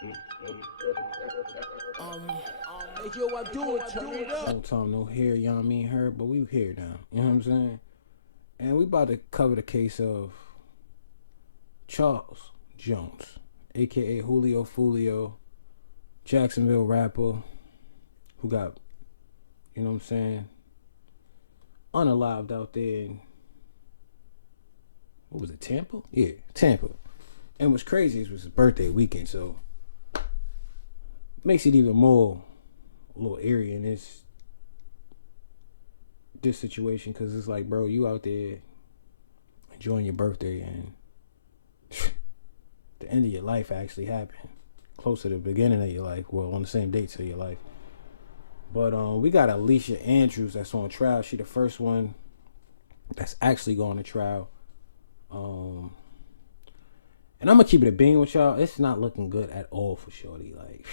Hey, yo, I do it, turn it up. No time, no hair, you know what I mean, her, but we here now, you know what I'm saying? And we about to cover the case of Charles Jones, aka Julio Foolio, Jacksonville rapper, who got, you know what I'm saying, unalived out there in, what was it, Tampa? Yeah, Tampa. And what's crazy is it was his birthday weekend, so makes it even more a little eerie in this situation, because it's like, bro, you out there enjoying your birthday and the end of your life actually happened close to the beginning of your life, well, on the same dates of your life. But we got Aleshia Andrews that's on trial. She the first one that's actually going to trial. And I'm gonna keep it a bean with y'all. It's not looking good at all for Shorty. Like,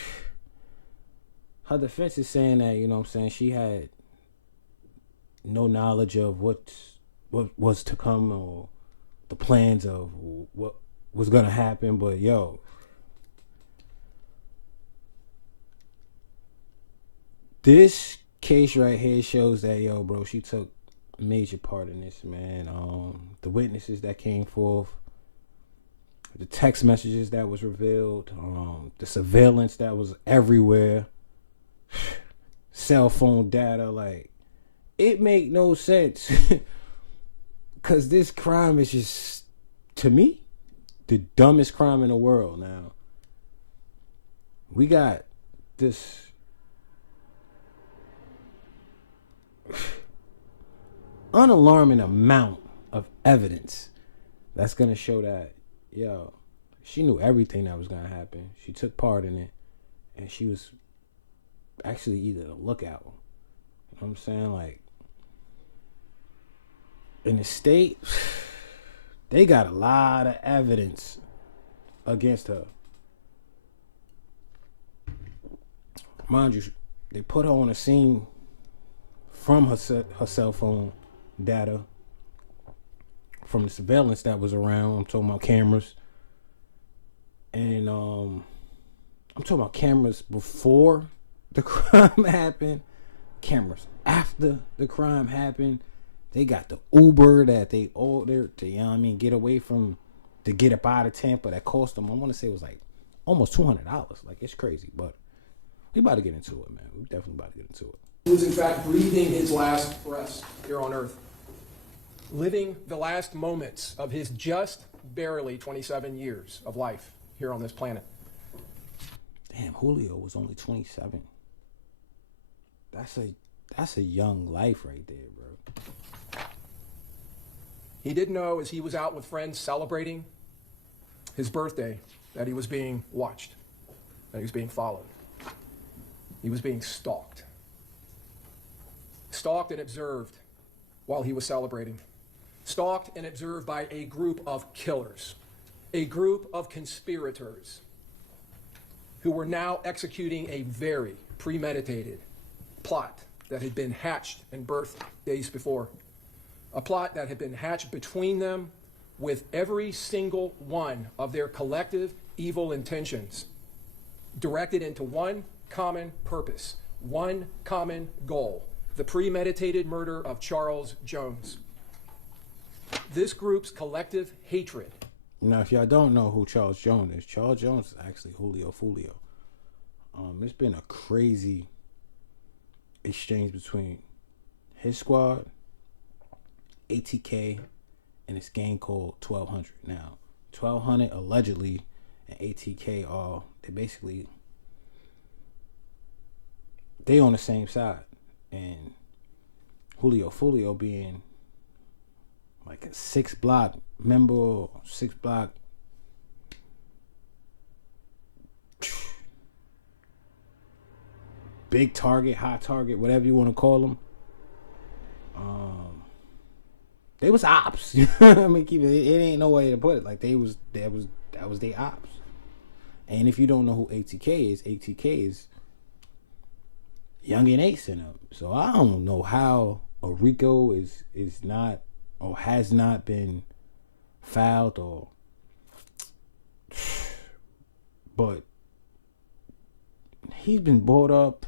her defense is saying that, you know what I'm saying, she had no knowledge of what was to come or the plans of what was gonna happen. But yo, this case right here shows that, yo, bro, she took a major part in this, man. The witnesses that came forth, the text messages that was revealed, the surveillance that was everywhere, cell phone data, like, it make no sense. Cause this crime is just, to me, the dumbest crime in the world. Now, we got this unalarming amount of evidence that's gonna show that, yo, she knew everything that was gonna happen. She took part in it, and she was actually either the lookout. You know what I'm saying? Like, in the state, they got a lot of evidence against her. Mind you, they put her on a scene from her cell phone data, from the surveillance that was around. I'm talking about cameras. And I'm talking about cameras before the crime happened, cameras after the crime happened. They got the Uber that they ordered to, you know what I mean, get away from, to get up out of Tampa, that cost them, I want to say it was like almost $200. Like, it's crazy, but we about to get into it, man. We definitely about to get into it. He was in fact breathing his last breaths here on earth, living the last moments of his just barely 27 years of life here on this planet. Damn, Julio was only 27. That's a young life right there, bro. He didn't know, as he was out with friends celebrating his birthday, that he was being watched, that he was being followed. He was being stalked. Stalked and observed while he was celebrating. Stalked and observed by a group of killers, a group of conspirators who were now executing a very premeditated plot that had been hatched and birthed days before. A plot that had been hatched between them, with every single one of their collective evil intentions directed into one common purpose, one common goal: the premeditated murder of Charles Jones. This group's collective hatred. Now, if y'all don't know who Charles Jones is actually Julio Foolio. It's been a crazy exchange between his squad, ATK, and this gang called 1200. Now, 1200 allegedly and ATK are, they on the same side. And Julio Foolio being like a 6-block member, or 6-block big target, high target, whatever you want to call them. They was ops. I mean, keep it. It ain't no way to put it. Like, that was their ops. And if you don't know who ATK is Young and Ace in them. So I don't know how a RICO is not, or has not been filed, or, but he's been brought up.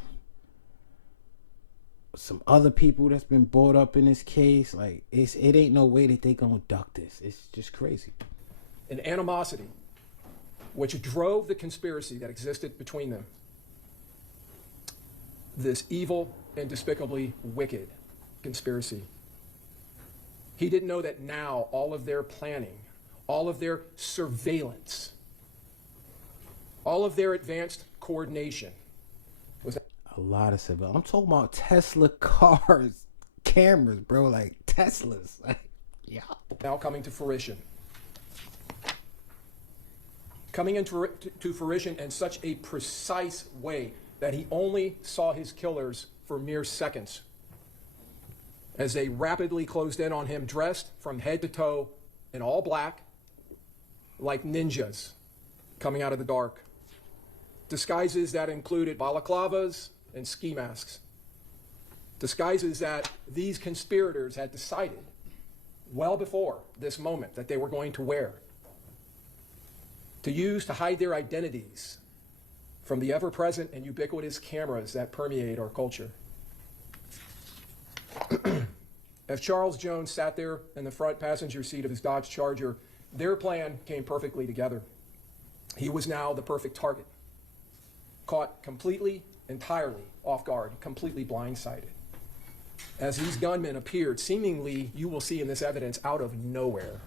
Some other people that's been brought up in this case, like it ain't no way that they gonna duck this. It's just crazy. An animosity which drove the conspiracy that existed between them. This evil and despicably wicked conspiracy. He didn't know that now all of their planning, all of their surveillance, all of their advanced coordination was a lot of civil. I'm talking about Tesla cars, cameras, bro, like Teslas. Yeah. Now coming to fruition. Coming into fruition in such a precise way that he only saw his killers for mere seconds as they rapidly closed in on him, dressed from head to toe in all black, like ninjas coming out of the dark. Disguises that included balaclavas and ski masks. Disguises that these conspirators had decided well before this moment that they were going to wear, to use to hide their identities from the ever-present and ubiquitous cameras that permeate our culture. As Charles Jones sat there in the front passenger seat of his Dodge Charger, their plan came perfectly together. He was now the perfect target, caught completely, entirely off guard, completely blindsided. As these gunmen appeared, seemingly, you will see in this evidence, out of nowhere.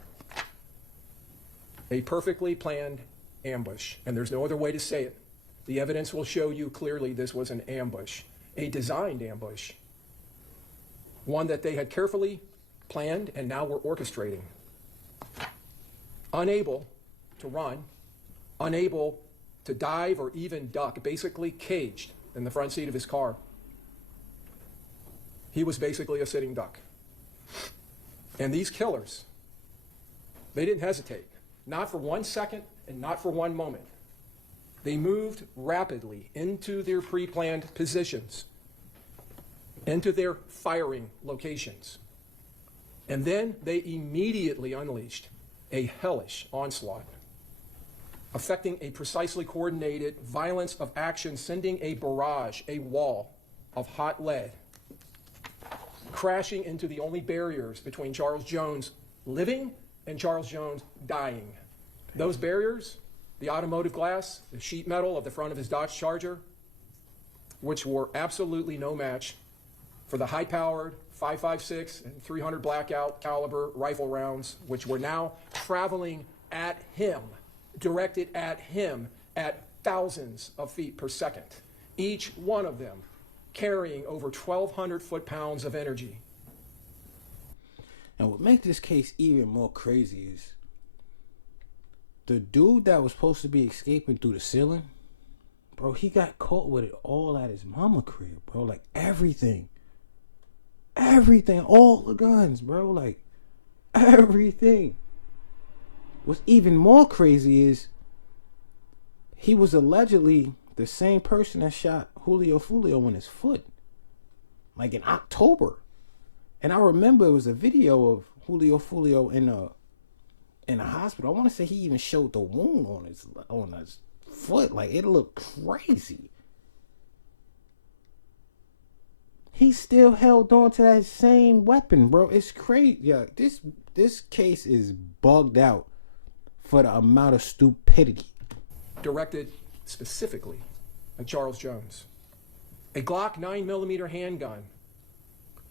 A perfectly planned ambush, and there's no other way to say it. The evidence will show you clearly this was an ambush, a designed ambush, one that they had carefully planned and now were orchestrating. Unable to run, unable to dive or even duck, basically caged in the front seat of his car. He was basically a sitting duck. And these killers, they didn't hesitate. Not for 1 second and not for one moment. They moved rapidly into their pre-planned positions, into their firing locations. And then they immediately unleashed a hellish onslaught, affecting a precisely coordinated violence of action, sending a barrage, a wall of hot lead, crashing into the only barriers between Charles Jones living and Charles Jones dying. Those barriers, the automotive glass, the sheet metal of the front of his Dodge Charger, which were absolutely no match for the high-powered 5.56 and 300 blackout caliber rifle rounds, which were now traveling at him, directed at him at thousands of feet per second, each one of them carrying over 1,200 foot-pounds of energy. And what makes this case even more crazy is the dude that was supposed to be escaping through the ceiling, bro, he got caught with it all at his mama crib, bro. Like everything, all the guns, bro. Like everything. What's even more crazy is he was allegedly the same person that shot Julio Foolio in his foot, like in October. And I remember it was a video of Julio Foolio in a hospital. I want to say he even showed the wound on his foot. Like it looked crazy. He still held on to that same weapon, bro. It's crazy. Yeah, this case is bugged out for the amount of stupidity. Directed specifically at Charles Jones. A Glock 9mm handgun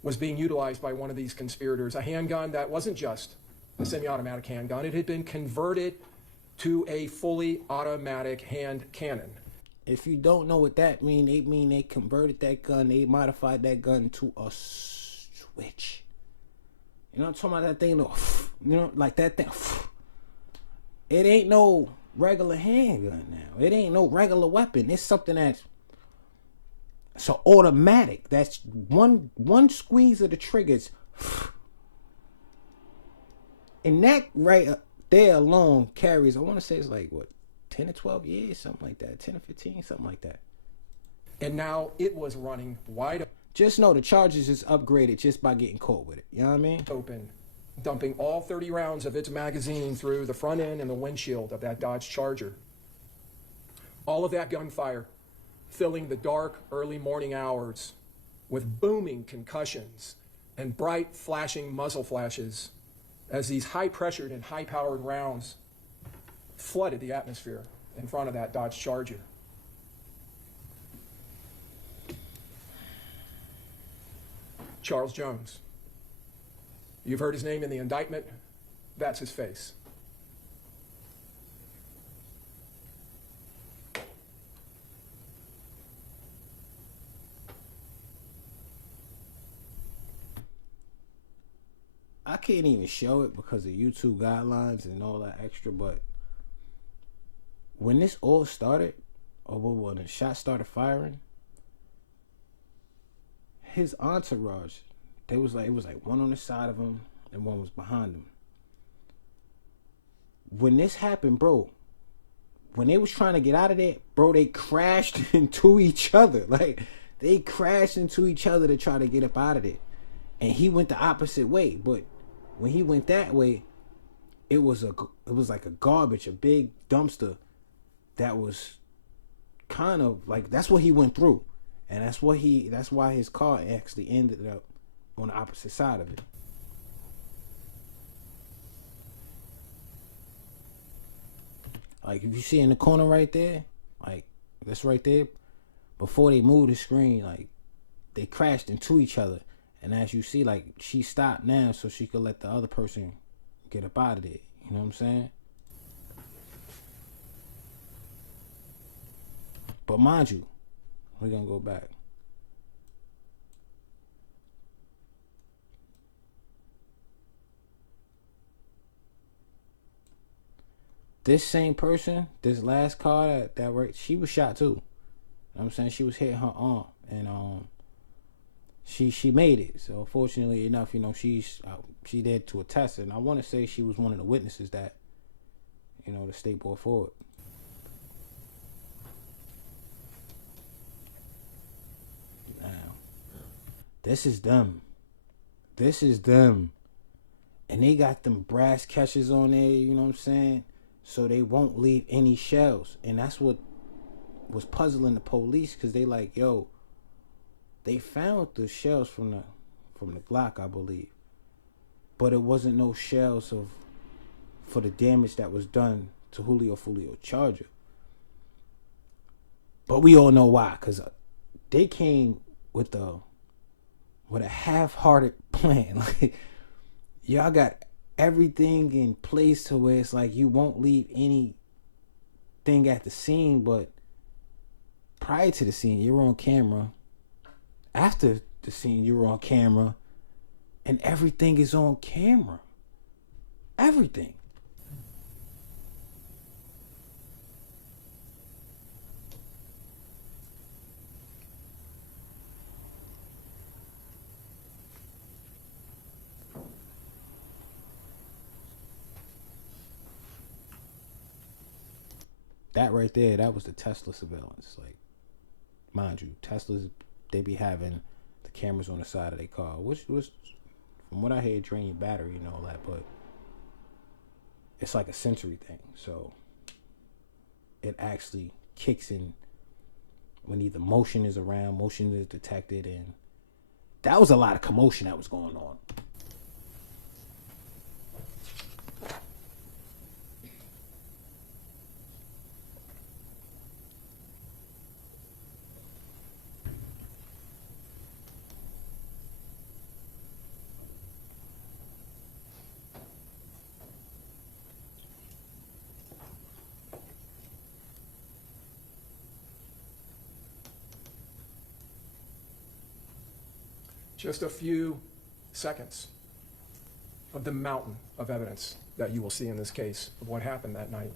was being utilized by one of these conspirators, a handgun that wasn't just a semi-automatic handgun. It had been converted to a fully automatic hand cannon. If you don't know what that mean they converted that gun, they modified that gun to a switch. You know what I'm talking about? That thing, you know, like that thing. It ain't no regular handgun now. It ain't no regular weapon. It's something that's so automatic. That's one squeeze of the triggers. And that right there alone carries, I want to say it's like, what, 10 or 12 years, something like that. 10 or 15, something like that. And now it was running wide Just know the Chargers is upgraded just by getting caught with it. You know what I mean? open, dumping all 30 rounds of its magazine through the front end and the windshield of that Dodge Charger. All of that gunfire filling the dark early morning hours with booming concussions and bright flashing muzzle flashes as these high-pressured and high-powered rounds flooded the atmosphere in front of that Dodge Charger. Charles Jones. You've heard his name in the indictment. That's his face. I can't even show it because of YouTube guidelines and all that extra, but when this all started, or when the shots started firing, his entourage, it was like one on the side of him and one was behind him. When this happened, bro, when they was trying to get out of there, bro, they crashed into each other. Like, they crashed into each other to try to get up out of there. And he went the opposite way, but when he went that way, it was like a garbage, a big dumpster that was kind of like, that's what he went through. And that's why his car actually ended up on the opposite side of it. Like, if you see in the corner right there, like, that's right there, before they moved the screen, like, they crashed into each other. And as you see, like, she stopped now so she could let the other person get up out of there. You know what I'm saying? But mind you, we're going to go back. This same person, this last car that right, she was shot too. You know what I'm saying? She was hitting her arm. And she made it. So fortunately enough, you know, she there to attest it. And I want to say she was one of the witnesses that, you know, the state brought forward. Now, this is them. This is them. And they got them brass catchers on there, you know what I'm saying? So they won't leave any shells. And that's what was puzzling the police, because they like, yo, they found the shells from the Glock, I believe, but it wasn't no shells for the damage that was done to Julio Foolio Charger. But we all know why, because they came with a half-hearted plan. Like, y'all got everything in place to where it's like you won't leave anything at the scene, but prior to the scene, you're on camera. After the scene, you're on camera, and everything is on camera. Everything. That right there, that was the Tesla surveillance. Like, mind you, Teslas, they be having the cameras on the side of their car, which was, from what I hear, drain your battery and all that, but it's like a sensory thing. So it actually kicks in when either motion is around, motion is detected, and that was a lot of commotion that was going on. Just a few seconds of the mountain of evidence that you will see in this case of what happened that night.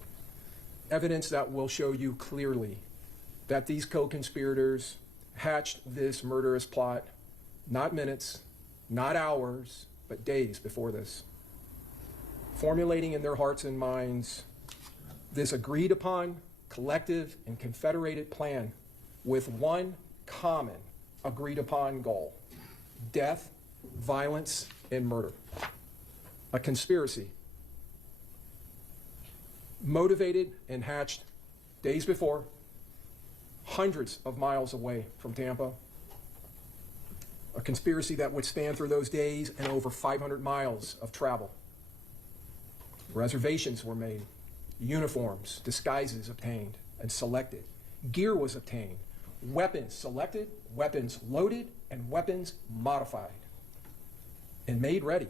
Evidence that will show you clearly that these co-conspirators hatched this murderous plot not minutes, not hours, but days before this, formulating in their hearts and minds this agreed upon, collective, and confederated plan with one common agreed upon goal: death, violence, and murder. A conspiracy motivated and hatched days before, hundreds of miles away from Tampa. A conspiracy that would span through those days and over 500 miles of travel. Reservations were made, uniforms, disguises obtained and selected, gear was obtained, weapons selected, weapons loaded, and weapons modified and made ready.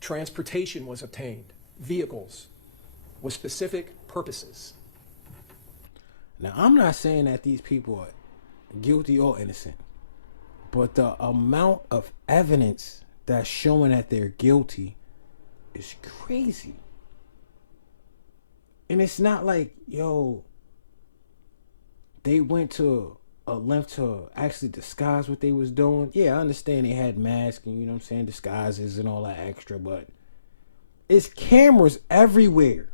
Transportation was obtained, vehicles with specific purposes. Now, I'm not saying that these people are guilty or innocent, but the amount of evidence that's showing that they're guilty is crazy. And it's not like, yo, they went to a length to actually disguise what they was doing. Yeah, I understand they had masks and, you know what I'm saying, disguises and all that extra, but it's cameras everywhere.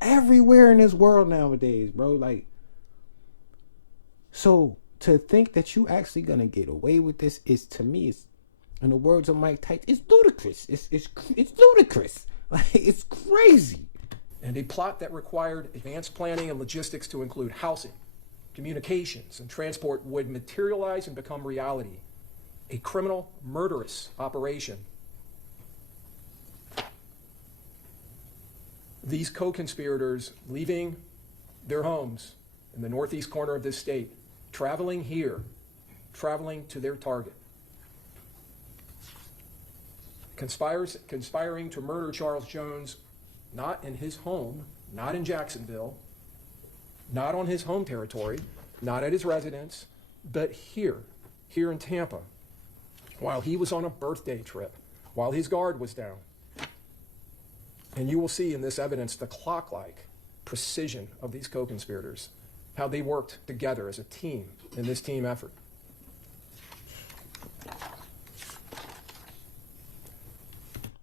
Everywhere in this world nowadays, bro. Like, so to think that you actually gonna get away with this is, to me, it's, in the words of Mike Tyson, it's ludicrous. It's ludicrous. Like, it's crazy. And a plot that required advanced planning and logistics to include housing, communications, and transport would materialize and become reality. A criminal, murderous operation. These co-conspirators leaving their homes in the northeast corner of this state, traveling here, traveling to their target. Conspiring to murder Charles Jones, not in his home, not in Jacksonville, not on his home territory, not at his residence, but here in Tampa, while he was on a birthday trip, while his guard was down. And you will see in this evidence the clock-like precision of these co-conspirators, how they worked together as a team in this team effort.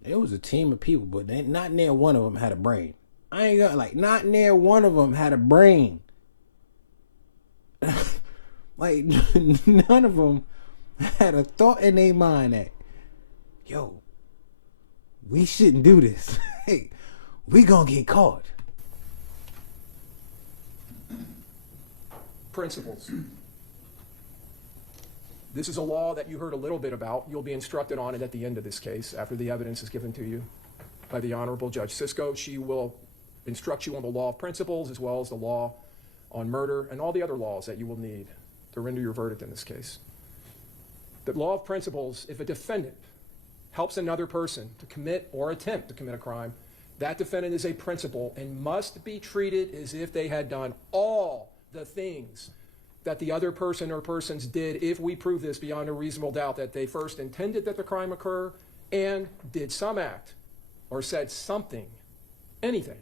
It was a team of people, but not near one of them had a brain. I ain't got, like, not near one of them had a brain. Like, none of them had a thought in their mind that, yo, we shouldn't do this. Hey, we gonna get caught. Principles. This is a law that you heard a little bit about. You'll be instructed on it at the end of this case after the evidence is given to you by the Honorable Judge Sisko. She will instruct you on the law of principles as well as the law on murder and all the other laws that you will need to render your verdict in this case. The law of principles, if a defendant helps another person to commit or attempt to commit a crime, that defendant is a principal and must be treated as if they had done all the things that the other person or persons did, if we prove this beyond a reasonable doubt, that they first intended that the crime occur and did some act or said something, anything,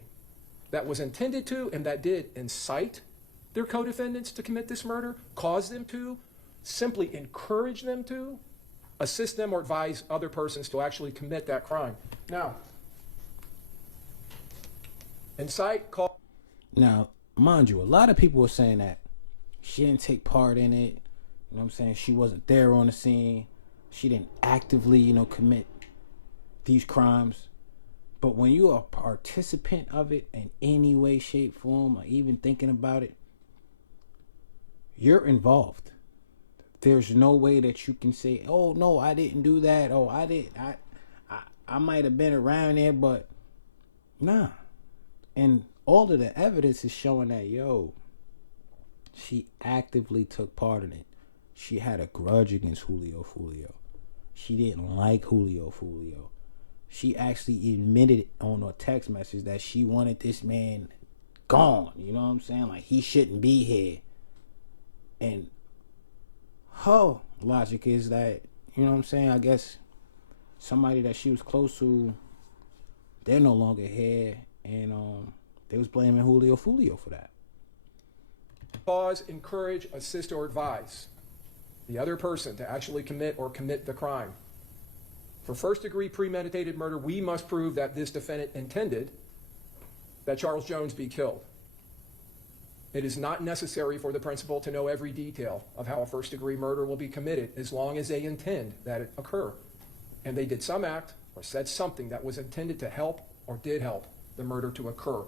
that was intended to and that did incite their co-defendants to commit this murder, cause them to, simply encourage them to, assist them or advise other persons to actually commit that crime. Now, incite, call. Now, mind you, a lot of people were saying that she didn't take part in it. You know what I'm saying? She wasn't there on the scene. She didn't actively, commit these crimes. But when you are a participant of it in any way, shape, form, or even thinking about it, you're involved. There's no way that you can say, oh, no, I didn't do that. Oh, I might have been around there, but nah. And all of the evidence is showing that, yo, she actively took part in it. She had a grudge against Julio Foolio. She didn't like Julio Foolio. She actually admitted on a text message that she wanted this man gone. You know what I'm saying? Like, he shouldn't be here. And her logic is that, you know what I'm saying, I guess somebody that she was close to, they're no longer here, and they was blaming Julio Foolio for that. Cause, encourage, assist, or advise the other person to actually commit the crime. For first-degree premeditated murder, we must prove that this defendant intended that Charles Jones be killed. It is not necessary for the principal to know every detail of how a first-degree murder will be committed as long as they intend that it occur. And they did some act or said something that was intended to help or did help the murder to occur.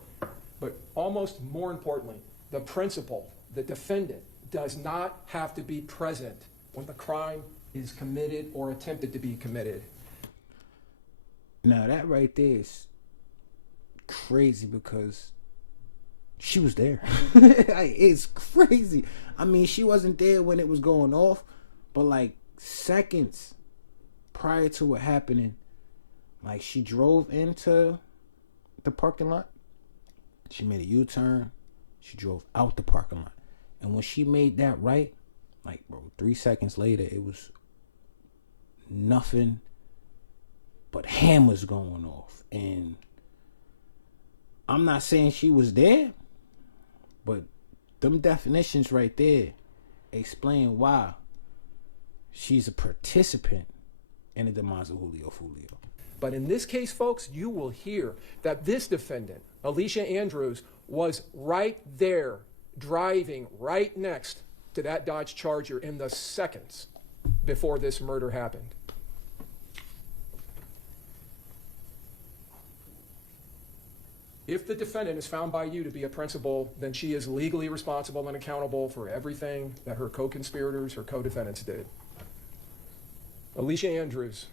But almost more importantly, the principal, the defendant, does not have to be present when the crime is committed or attempted to be committed. Now that right there is crazy because she was there. Like, it's crazy. I mean, she wasn't there when it was going off, but like seconds prior to it happening, like she drove into the parking lot. She made a U-turn. She drove out the parking lot. And when she made that right, like, bro, 3 seconds later, it was nothing but hammers going off. And I'm not saying she was there, but them definitions right there explain why she's a participant in the demise of Julio Foolio. But in this case, folks, you will hear that this defendant, Aleshia Andrews, was right there, driving right next to that Dodge Charger in the seconds before this murder happened. If the defendant is found by you to be a principal, then she is legally responsible and accountable for everything that her co-conspirators, her co-defendants did. Aleshia Andrews,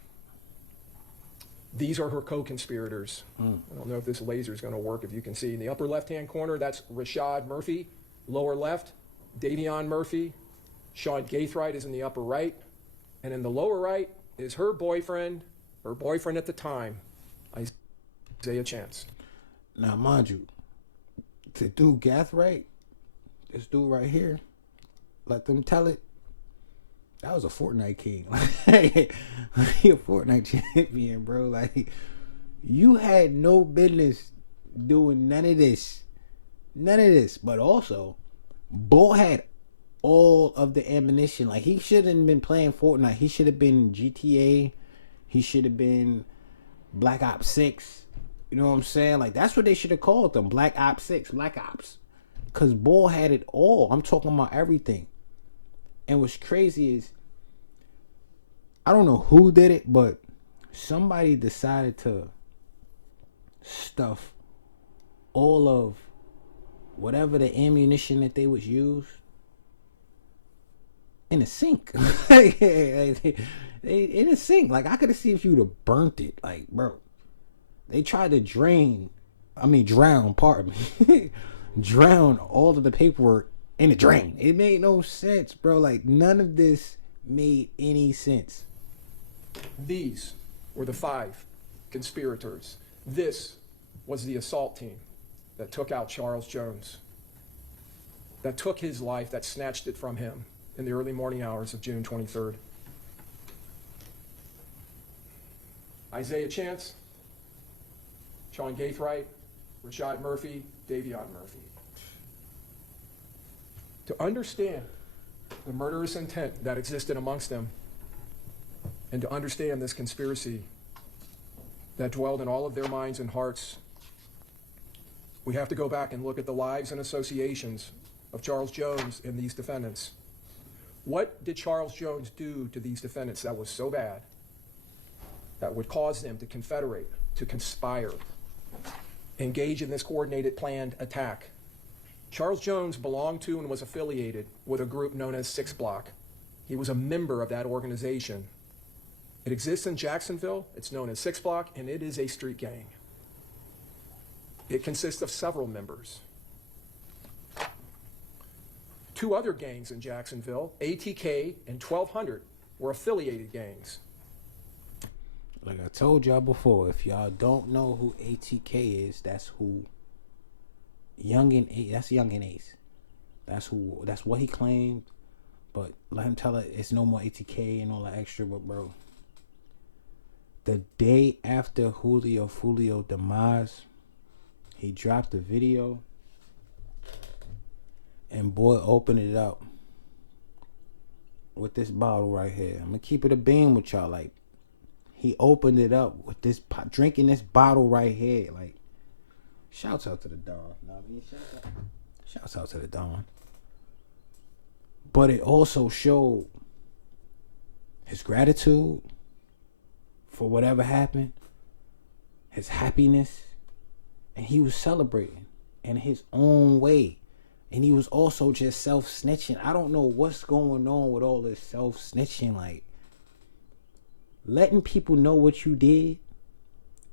these are her co-conspirators. I don't know if this laser is going to work, if you can see. In the upper left-hand corner, that's Rashad Murphy. Lower left, Davion Murphy. Sean Gaithright is in the upper right. And in the lower right is her boyfriend at the time, Isaiah Chance. Now, mind you, to do Gaithright, this dude right here, let them tell it, that was a Fortnite king. Like, he a Fortnite champion, bro. Like, you had no business doing none of this. None of this. But also, Bull had all of the ammunition. Like, he shouldn't have been playing Fortnite. He should have been GTA. He should have been Black Ops 6. You know what I'm saying? Like, that's what they should have called them. Black Ops 6. Black Ops. Because Bull had it all. I'm talking about everything. And what's crazy is, I don't know who did it, but somebody decided to stuff all of whatever the ammunition that they would use in a sink. In a sink. Like, I could have seen if you'd have burnt it. Like, bro, they tried to drown, pardon me, drown all of the paperwork in the drain. It made no sense, bro. Like, none of this made any sense. These were the 5 conspirators. This was the assault team that took out Charles Jones, that took his life, that snatched it from him in the early morning hours of June 23rd. Isaiah Chance, Sean Gaithright, Rashad Murphy, Davion Murphy. To understand the murderous intent that existed amongst them, and to understand this conspiracy that dwelled in all of their minds and hearts, we have to go back and look at the lives and associations of Charles Jones and these defendants. What did Charles Jones do to these defendants that was so bad that would cause them to confederate, to conspire, engage in this coordinated planned attack? Charles Jones belonged to and was affiliated with a group known as 6 Block. He was a member of that organization. It exists in Jacksonville. It's known as 6 Block, and it is a street gang. It consists of several members. 2 other gangs in Jacksonville, ATK and 1200, were affiliated gangs. Like I told y'all before, if y'all don't know who ATK is, that's who that's Youngin Ace. That's what he claimed. But let him tell it, it's no more ATK and all that extra. But bro, the day after Julio Foolio demise, he dropped a video, and boy opened it up with this bottle right here. I'm gonna keep it a beam with y'all. Like, he opened it up with this drinking this bottle right here. Like, shouts out to the Don. Shouts out to the Don. But it also showed his gratitude for whatever happened, his happiness, and he was celebrating in his own way. And he was also just self-snitching. I don't know what's going on with all this self-snitching. Like, letting people know what you did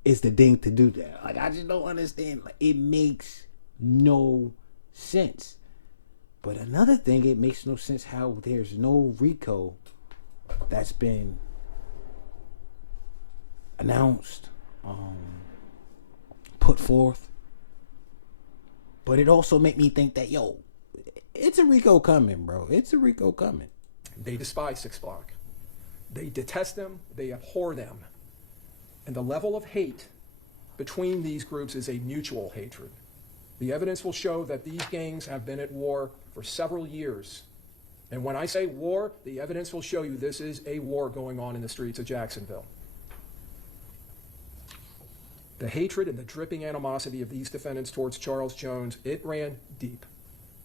is the thing to do that. Like, I just don't understand. Like, it makes no sense. But another thing, it makes no sense how there's no RICO that's been announced, put forth. But it also made me think that, yo, it's a RICO coming, bro. It's a RICO coming. They despise 6 Block. They detest them. They abhor them. And the level of hate between these groups is a mutual hatred. The evidence will show that these gangs have been at war for several years. And when I say war, the evidence will show you this is a war going on in the streets of Jacksonville. The hatred and the dripping animosity of these defendants towards Charles Jones, it ran deep.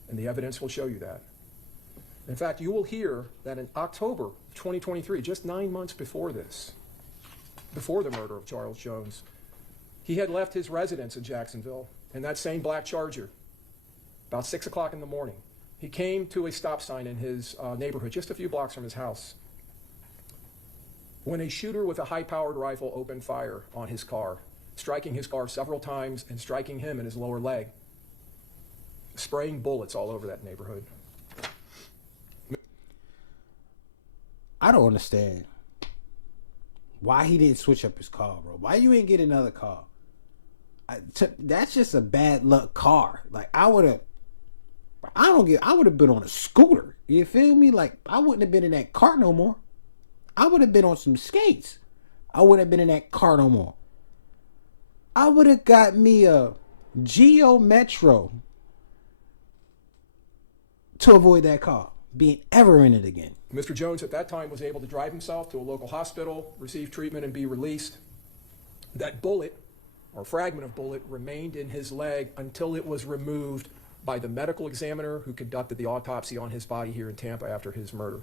And the evidence will show you that. In fact, you will hear that in October 2023, just 9 months before this, before the murder of Charles Jones, he had left his residence in Jacksonville in that same black Charger about 6 o'clock in the morning. He came to a stop sign in his neighborhood, just a few blocks from his house, when a shooter with a high-powered rifle opened fire on his car, striking his car several times and striking him in his lower leg, spraying bullets all over that neighborhood. I don't understand why he didn't switch up his car, bro. Why you ain't get another car? That's just a bad luck car. Like, I would have been on a scooter. You feel me? Like, I wouldn't have been in that car no more. I would have been on some skates. I wouldn't have been in that car no more. I would have got me a Geo Metro to avoid that car being ever in it again. Mr. Jones at that time was able to drive himself to a local hospital, receive treatment, and be released. That bullet, or fragment of bullet, remained in his leg until it was removed by the medical examiner who conducted the autopsy on his body here in Tampa after his murder.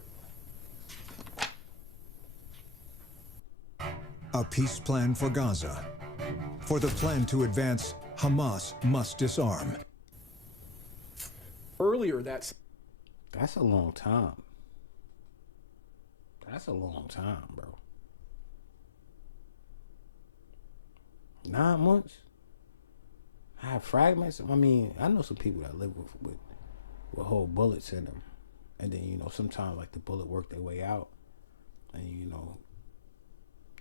A peace plan for Gaza. For the plan to advance, Hamas must disarm. Earlier that's a long time. That's a long time, bro. 9 months? I have fragments. I mean, I know some people that live with whole bullets in them. And then, you know, sometimes like the bullet work their way out. And, you know,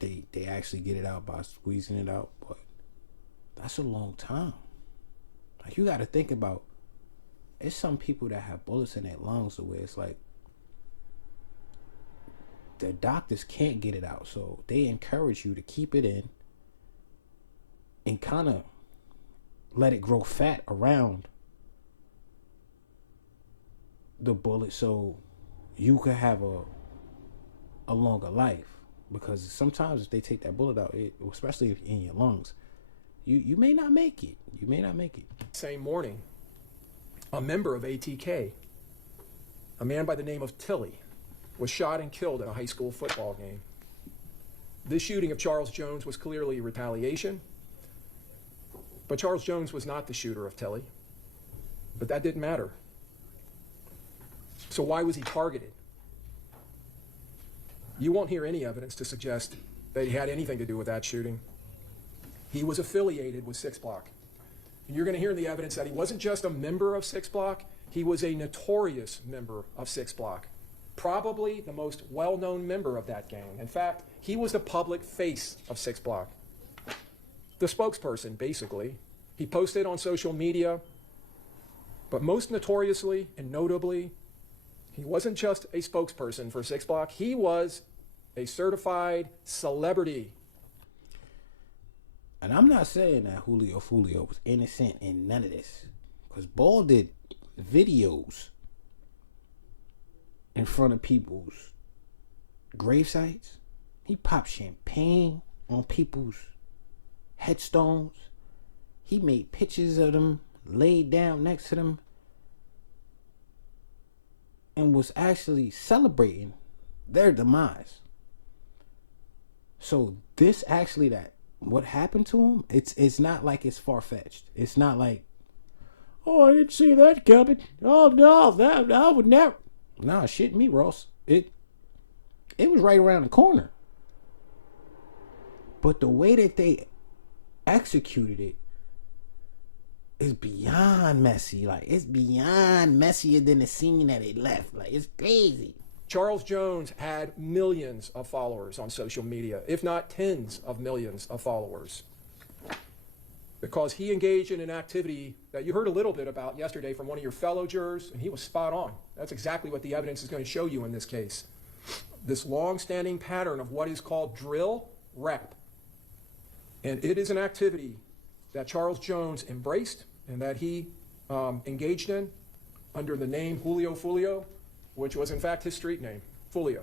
they actually get it out by squeezing it out. But that's a long time. Like, you got to think about, it's some people that have bullets in their lungs where it's like, the doctors can't get it out. So they encourage you to keep it in and kind of let it grow fat around the bullet so you could have a longer life. Because sometimes if they take that bullet out, especially if in your lungs, you may not make it. You may not make it. Same morning, a member of ATK, a man by the name of Tilly, was shot and killed in a high school football game. This shooting of Charles Jones was clearly retaliation, but Charles Jones was not the shooter of Tilly. But that didn't matter. So why was he targeted? You won't hear any evidence to suggest that he had anything to do with that shooting. He was affiliated with 6 Block. And you're going to hear in the evidence that he wasn't just a member of 6 Block, he was a notorious member of 6 Block. Probably the most well-known member of that gang. In fact, he was the public face of 6 Block. The spokesperson, basically. He posted on social media, but most notoriously and notably, he wasn't just a spokesperson for 6 Block, he was a certified celebrity. And I'm not saying that Julio Foolio was innocent in none of this. Because Ball did videos in front of people's grave sites. He popped champagne on people's headstones. He made pictures of them laid down next to them and was actually celebrating their demise. So this actually, that what happened to him, it's not like it's far-fetched. It's not like, Oh, I didn't see that coming. Oh no, that I would never. Nah, shit me, Ross. It was right around the corner. But the way that they executed it is beyond messy. Like, it's beyond messier than the scene that it left. Like, it's crazy. Charles Jones had millions of followers on social media, if not tens of millions of followers, because he engaged in an activity that you heard a little bit about yesterday from one of your fellow jurors, and he was spot on. That's exactly what the evidence is going to show you in this case. This long-standing pattern of what is called drill rap. And it is an activity that Charles Jones embraced and that he engaged in under the name Julio Foolio, which was in fact his street name, Foolio,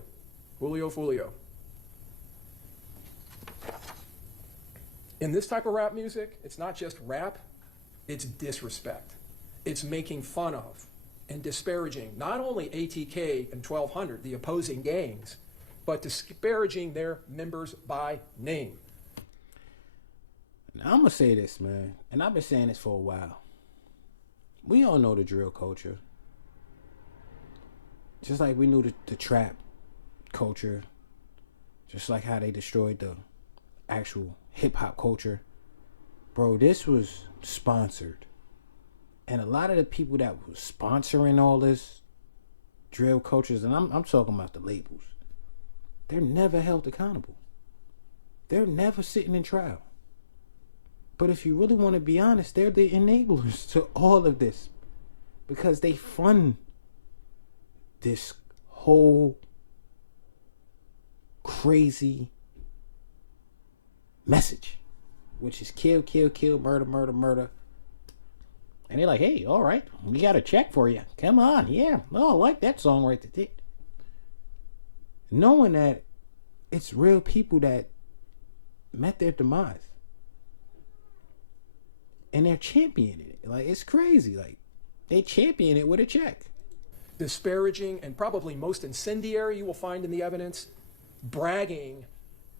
Julio Foolio. In this type of rap music, it's not just rap, it's disrespect. It's making fun of and disparaging not only ATK and 1200, the opposing gangs, but disparaging their members by name. Now, I'm going to say this, man, and I've been saying this for a while. We all know the drill culture. Just like we knew the trap culture, just like how they destroyed the actual hip-hop culture. Bro, this was sponsored. And a lot of the people that was sponsoring all this drill cultures, and I'm talking about the labels, they're never held accountable. They're never sitting in trial. But if you really want to be honest, they're the enablers to all of this, because they fund this whole crazy message, which is kill, kill, kill, murder, murder, murder. And they're like, hey, all right, we got a check for you. Come on, yeah. Oh, I like that song right there. Knowing that it's real people that met their demise. And they're championing it. Like, it's crazy. Like, they champion it with a check. Disparaging and probably most incendiary you will find in the evidence, bragging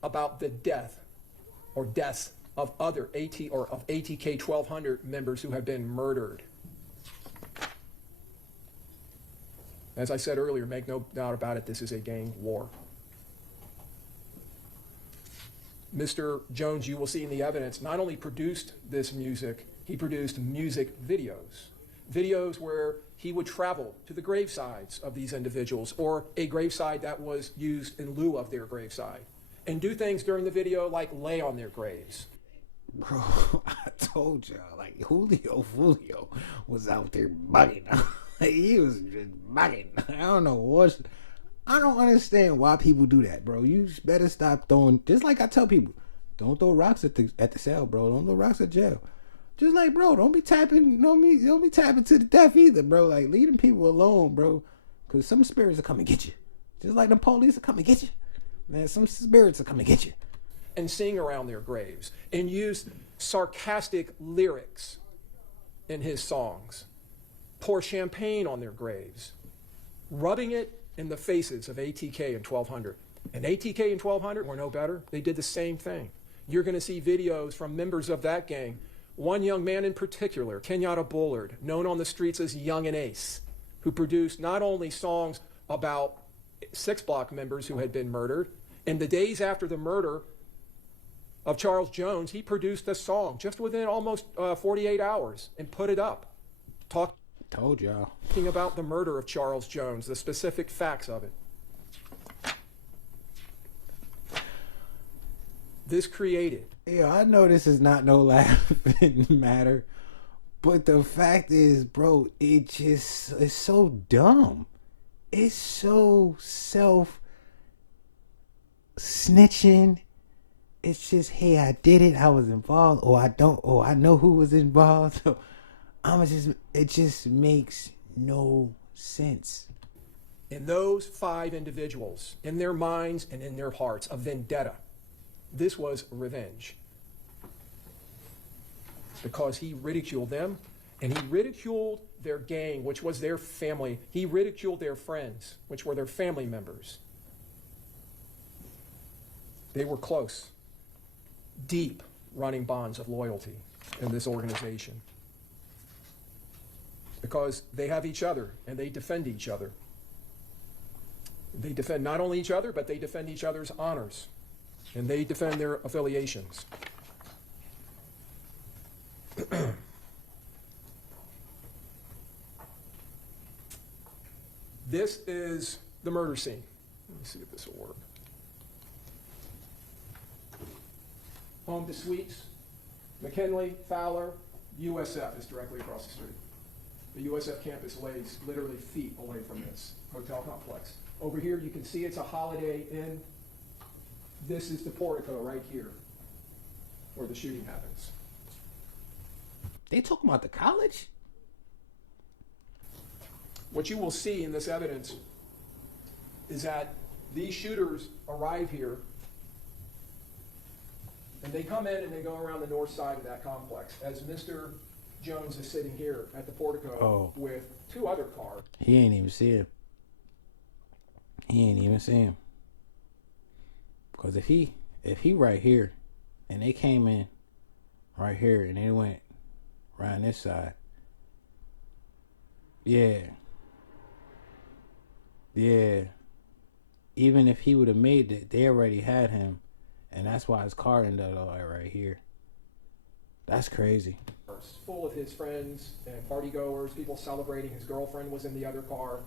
about the death or deaths of other ATK 1200 members who have been murdered. As I said earlier, make no doubt about it, this is a gang war. Mr. Jones, you will see in the evidence, not only produced this music, he produced music videos. Videos where he would travel to the gravesides of these individuals, or a graveside that was used in lieu of their graveside, and do things during the video like lay on their graves. Bro, I told y'all, like, Julio Foolio was out there bugging. He was just bugging. I don't understand why people do that, bro. You better stop throwing, just like I tell people, don't throw rocks at the cell, bro. Don't throw rocks at jail. Just like, bro, don't be tapping to the death either, bro. Like, leave them people alone, bro. Because some spirits will come and get you. Just like the police will come and get you. Man, some spirits will come and get you. And sing around their graves and use sarcastic lyrics in his songs. Pour champagne on their graves, rubbing it in the faces of ATK and 1200. And ATK and 1200 were no better. They did the same thing. You're going to see videos from members of that gang. One young man in particular, Kenyatta Bullard, known on the streets as Young and Ace, who produced not only songs about 6 Block members who had been murdered, in the days after the murder of Charles Jones, he produced a song just within almost 48 hours and put it up. Told y'all. Talking about the murder of Charles Jones, the specific facts of it. This created. Yeah, I know this is not no laughing matter, but the fact is, bro, it's so dumb. It's so self-snitching. It's just, hey, I did it, I was involved, or I don't, or I know who was involved. So it just makes no sense. In those 5 individuals, in their minds and in their hearts, a vendetta. This was revenge. Because he ridiculed them, and he ridiculed their gang, which was their family. He ridiculed their friends, which were their family members. They were close, deep running bonds of loyalty in this organization. because they have each other and they defend each other. They defend not only each other, but they defend each other's honors, and they defend their affiliations. This is the murder scene. Let me see if this will work. Home to Suites, McKinley, Fowler, USF is directly across the street. The USF campus lays literally feet away from this hotel complex. Over here, you can see it's a Holiday Inn. This is the portico right here, where the shooting happens. They talking about the college? What you will see in this evidence is that these shooters arrive here, and they come in and they go around the north side of that complex, as Mr. Jones is sitting here at the portico with two other cars. He ain't even see him. He ain't even see him. Because if he right here, and they came in right here, and they went around this side, yeah. Even if he would have made it, they already had him, and that's why his car ended up right here. That's crazy. Full of his friends and party goers, people celebrating. His girlfriend was in the other car.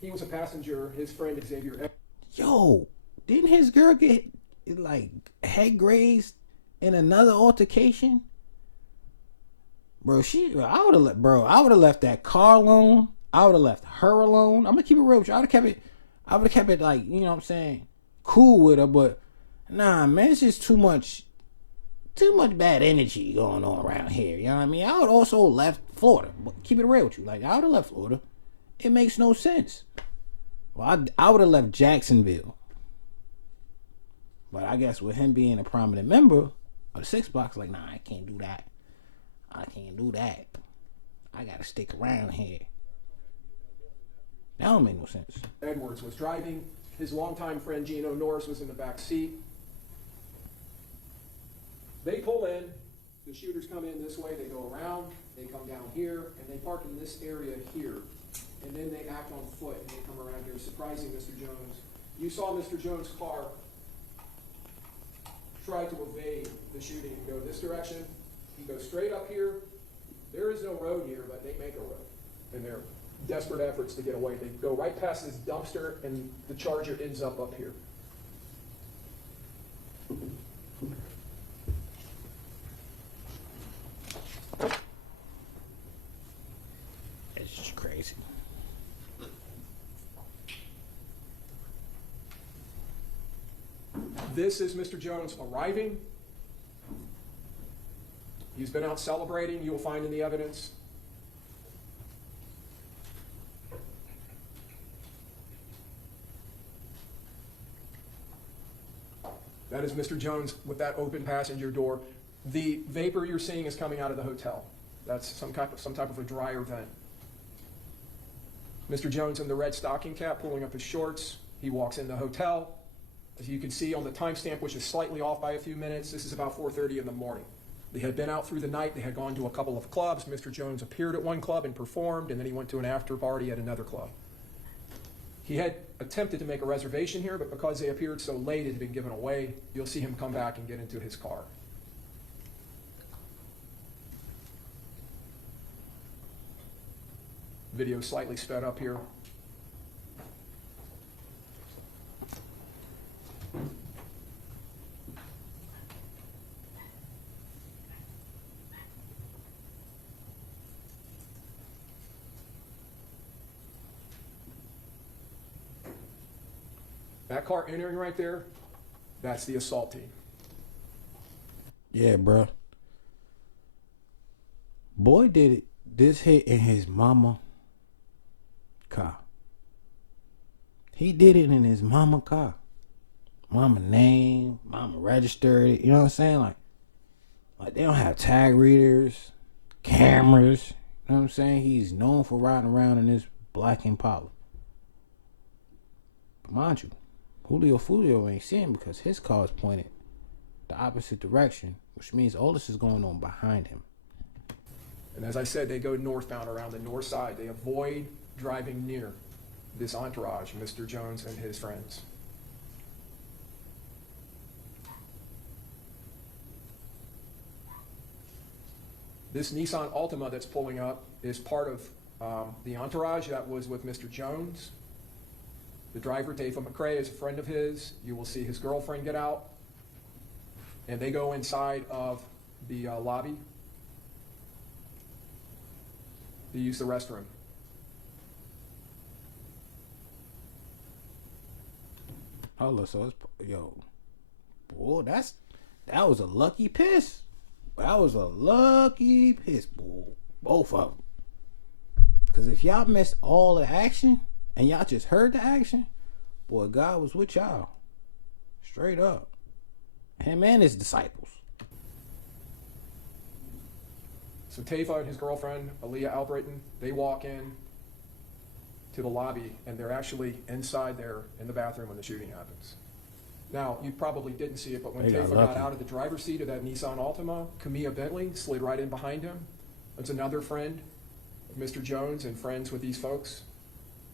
He was a passenger. His friend Xavier. Yo, didn't his girl get like head grazed in another altercation? Bro, I would have left that car alone. I would have left her alone. I'm gonna keep it real with you. I would have kept it like, you know what I'm saying, cool with her, but nah, man, it's just too much bad energy going on around here. You know what I mean? I would also left Florida, but keep it real with you. Like, I would have left Florida. It makes no sense. Well, I would have left Jacksonville. But I guess with him being a prominent member of the 6 Blocks, like, nah, I can't do that. I gotta stick around here. That don't make no sense. Edwards was driving. His longtime friend Gino Norris was in the back seat. They pull in. The shooters come in this way. They go around. They come down here, and they park in this area here. And then they act on foot, and they come around here, surprising Mr. Jones. You saw Mr. Jones' car try to evade the shooting and go this direction. He goes straight up here. There is no road here, but they make a road. And they're desperate efforts to get away. They go right past this dumpster, and the Charger ends up here. It's just crazy. This is Mr. Jones arriving. He's been out celebrating, you will find in the evidence. That is Mr. Jones with that open passenger door. The vapor you're seeing is coming out of the hotel. That's some type of a dryer vent. Mr. Jones in the red stocking cap pulling up his shorts. He walks in the hotel. As you can see on the timestamp, which is slightly off by a few minutes, this is about 4:30 in the morning. They had been out through the night. They had gone to a couple of clubs. Mr. Jones appeared at one club and performed, and then he went to an after party at another club. He had attempted to make a reservation here, but because they appeared so late, it had been given away. You'll see him come back and get into his car. Video slightly sped up here. That car entering right there, that's the assault team. Yeah, bro. Boy did it. This hit in his mama car. He did it in his mama car. Mama name, mama registered it. You know what I'm saying? Like they don't have tag readers, cameras. You know what I'm saying? He's known for riding around in this black Impala. But mind you, Julio Foolio ain't seeing because his car is pointed the opposite direction, which means all this is going on behind him. And as I said, they go northbound around the north side. They avoid driving near this entourage, Mr. Jones and his friends. This Nissan Altima that's pulling up is part of the entourage that was with Mr. Jones. The driver, David McCrae, is a friend of his. You will see his girlfriend get out. And they go inside of the lobby to use the restroom. Hold on, so it's, yo, boy, that was a lucky piss. That was a lucky piss, boy. Both of them. Because if y'all missed all the action and y'all just heard the action, boy, God was with y'all. Straight up. Him and his disciples. So Tafa and his girlfriend, Aleshia Andrews, they walk in to the lobby, and they're actually inside there in the bathroom when the shooting happens. Now, you probably didn't see it, but when Tafa got out of the driver's seat of that Nissan Altima, Camilla Bentley slid right in behind him. That's another friend of Mr. Jones and friends with these folks.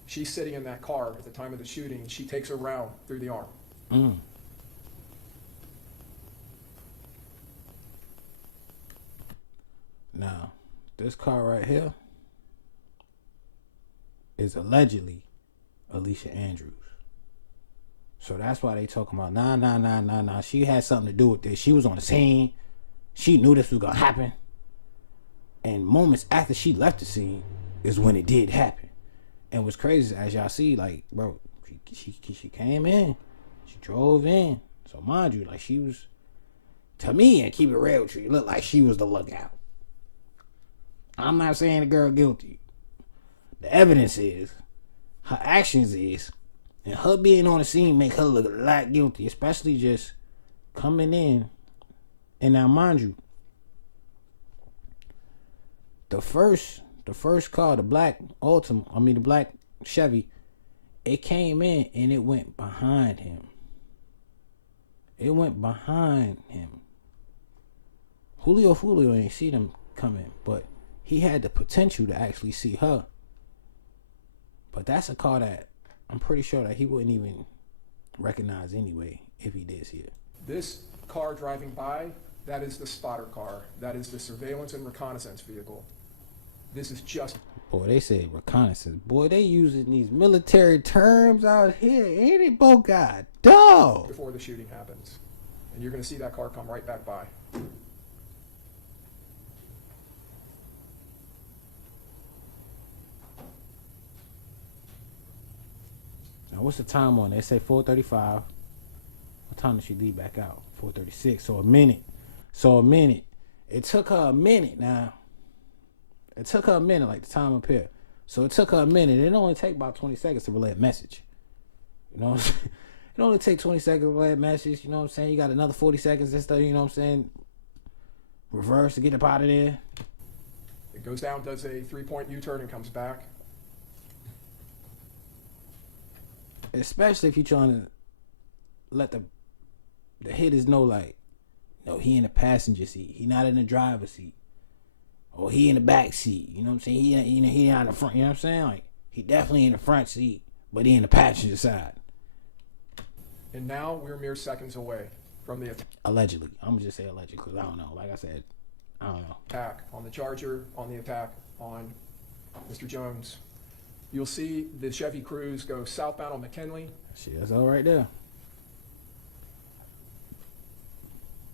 She's sitting in that car at the time of the shooting, and she takes a round through the arm. Now, this car right here is allegedly Aleshia Andrews. So that's why they talking about, nah. She had something to do with this. She was on the scene. She knew this was going to happen. And moments after she left the scene is when it did happen. And what's crazy is, as y'all see, like, bro, she came in. She drove in. So mind you, like, she was, to me, and keep it real with you, it looked like she was the lookout. I'm not saying the girl guilty. The evidence is, her actions is, and her being on the scene make her look a lot guilty, especially just coming in. And now, mind you, the first car, the black the black Chevy, it came in and it went behind him. It went behind him. Julio Foolio ain't see them coming, but he had the potential to actually see her. But that's a car that I'm pretty sure that he wouldn't even recognize anyway if he did see it. This car driving by, that is the spotter car. That is the surveillance and reconnaissance vehicle. This is just... Boy, they say reconnaissance. Boy, they using these military terms out here. Ain't it, both God? Dog! Before the shooting happens. And you're going to see that car come right back by. Now, what's the time on it? They say 4:35. What time did she leave back out? 4:36. So a minute. It took her a minute now. It took her a minute, like the time up here. So it took her a minute. It only take about 20 seconds to relay a message. You know what I'm saying? It only take 20 seconds to relay a message. You know what I'm saying? You got another 40 seconds and stuff, you know what I'm saying? Reverse to get up out of there. It goes down, does a 3-point U-turn, and comes back. Especially if you're trying to let the hitters know, like, no, he in the passenger seat. He not in the driver's seat. Or he in the back seat. You know what I'm saying? He not in the front. You know what I'm saying? Like, he definitely in the front seat, but he in the passenger side. And now we're mere seconds away from the Allegedly. I'm going to just say allegedly because I don't know. Like I said, I don't know. attack on the Charger, on the attack on Mr. Jones. You'll see the Chevy Cruze go southbound on McKinley. Shit, that's all right there.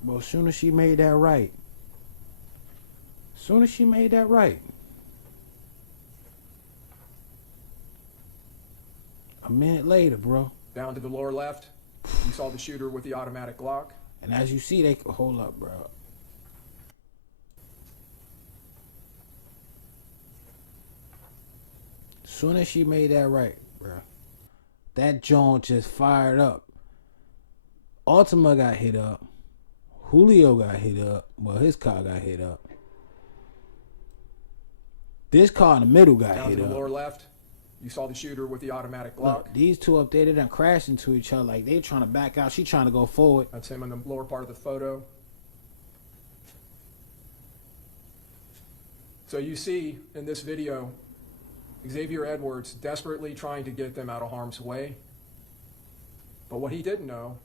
Well, as soon as she made that right, a minute later, bro. Down to the lower left, you saw the shooter with the automatic Glock. And as you see, they hold up, bro. Soon as she made that right, bro, that joint just fired up. Altima got hit up. Julio got hit up. Well, his car got hit up. This car in the middle got hit up. Down to the lower left, you saw the shooter with the automatic Glock. Look, these two up there, they done crashed into each other like they trying to back out. She trying to go forward. That's him in the lower part of the photo. So you see in this video, Xavier Edwards desperately trying to get them out of harm's way. But what he didn't know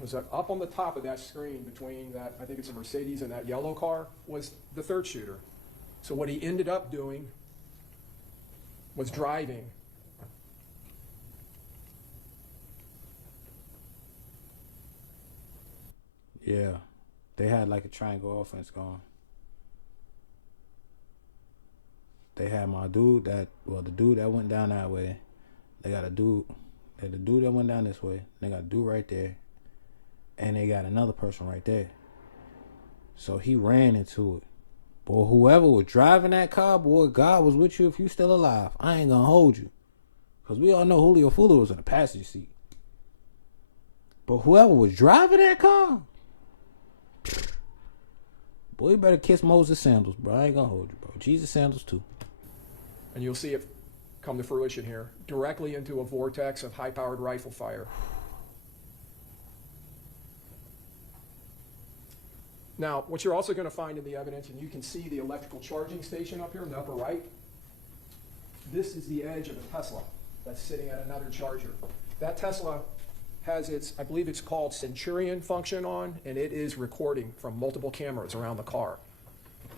was that up on the top of that screen between that, I think it's a Mercedes and that yellow car, was the third shooter. So what he ended up doing was driving Yeah, they had like a triangle offense going. They had my dude the dude that went down that way. They got a dude, the dude that went down this way. They got a dude right there, and they got another person right there. So he ran into it. Boy, whoever was driving that car, boy, God was with you if you still alive. I ain't gonna hold you, cause we all know Julio Foolio was in the passenger seat. But whoever was driving that car, boy, you better kiss Moses' sandals, bro. I ain't gonna hold you, bro. Jesus' sandals too. and you'll see it come to fruition here, directly into a vortex of high-powered rifle fire. Now, what you're also going to find in the evidence, and you can see the electrical charging station up here in the upper right, this is the edge of a Tesla that's sitting at another charger. That Tesla has its, I believe it's called Centurion function on, and it is recording from multiple cameras around the car.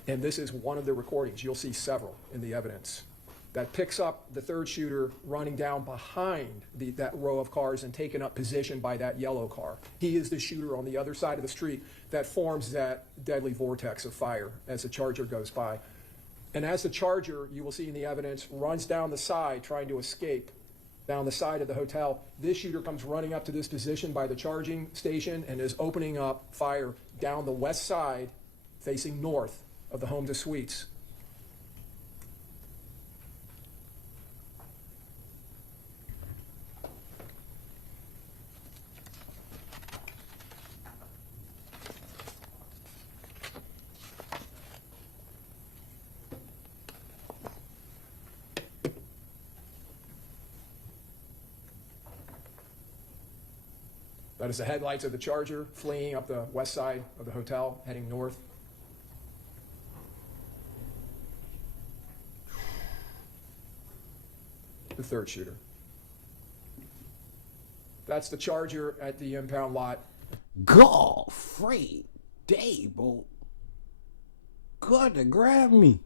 And this is one of the recordings. You'll see several in the evidence that picks up the third shooter running down behind that row of cars and taking up position by that yellow car. He is the shooter on the other side of the street that forms that deadly vortex of fire as the charger goes by. And as the charger, you will see in the evidence, runs down the side trying to escape down the side of the hotel, this shooter comes running up to this position by the charging station and is opening up fire down the west side facing north of the Home to Suites. That is the headlights of the Charger fleeing up the west side of the hotel, heading north. The third shooter. That's the Charger at the impound lot. Godfrey Dable. God to grab me.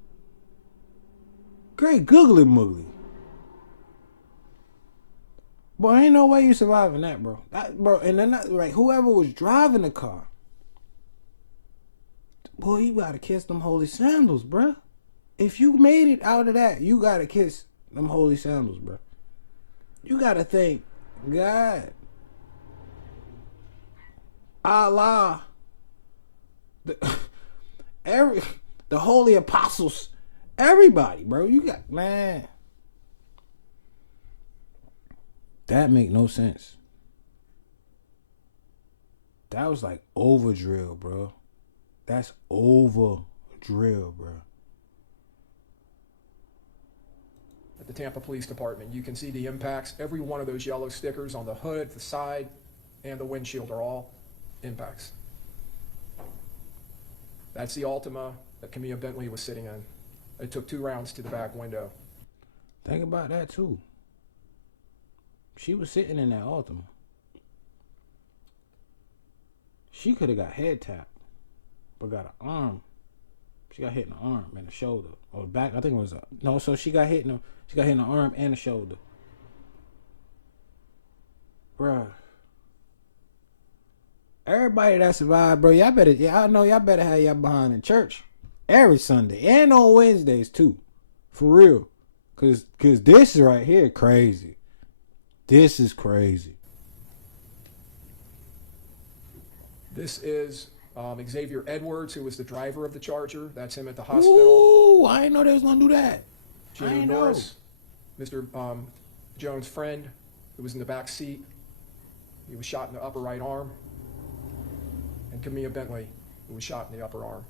Great googly moogly. Boy, ain't no way you surviving that, bro. Bro, and then like whoever was driving the car, boy, you gotta kiss them holy sandals, bro. If you made it out of that, you gotta kiss them holy sandals, bro. You gotta thank God, Allah, the holy apostles, everybody, bro. You got, man. That make no sense. That was like over drill, bro. That's over drill, bro. At the Tampa Police Department, you can see the impacts. Every one of those yellow stickers on the hood, the side, and the windshield are all impacts. That's the Altima that Camilla Bentley was sitting in. It took 2 rounds to the back window. Think about that too. She was sitting in that Altima. She could have got head tapped, but got an arm. She got hit in the arm and the shoulder, or the back. I think it was no. So she got hit in the arm and the shoulder. Bruh. Everybody that survived, bro, y'all better. Yeah, I know y'all better have y'all behind in church every Sunday and on Wednesdays too, for real. Cause this is right here crazy. This is crazy. This is Xavier Edwards, who was the driver of the Charger. That's him at the hospital. Ooh, I didn't know they was gonna do that. Julio Norris, Mr. Jones' friend, who was in the back seat. He was shot in the upper right arm. And Camilla Bentley, who was shot in the upper arm.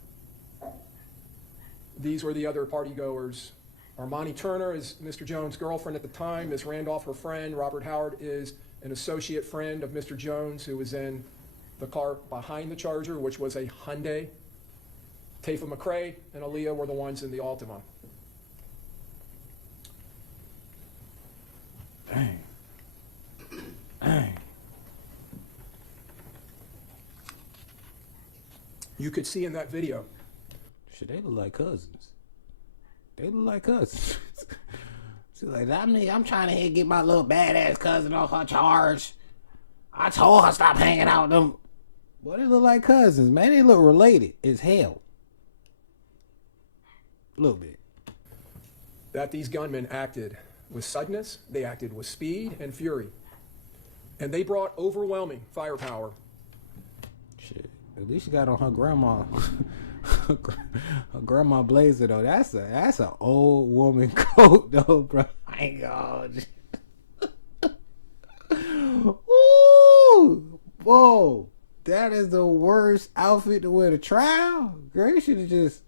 These were the other party goers. Armani Turner is Mr. Jones' girlfriend at the time. Ms. Randolph, her friend. Robert Howard is an associate friend of Mr. Jones, who was in the car behind the Charger, which was a Hyundai Tafa McRae and Aaliyah were the ones in the Altima. Dang. Dang. You could see in that video. Shit, they look like cousins. They look like cousins. She's like, I'm trying to get my little badass cousin off her charge. I told her stop hanging out with them. Boy, they look like cousins, man. They look related as hell. A little bit. That these gunmen acted with suddenness, they acted with speed and fury. And they brought overwhelming firepower. Shit. At least she got on her grandma. Her grandma blazer though. That's an old woman coat though, bro. I ain't gonna. Ooh, whoa. That is the worst outfit to wear to trial. Girl, you should have just,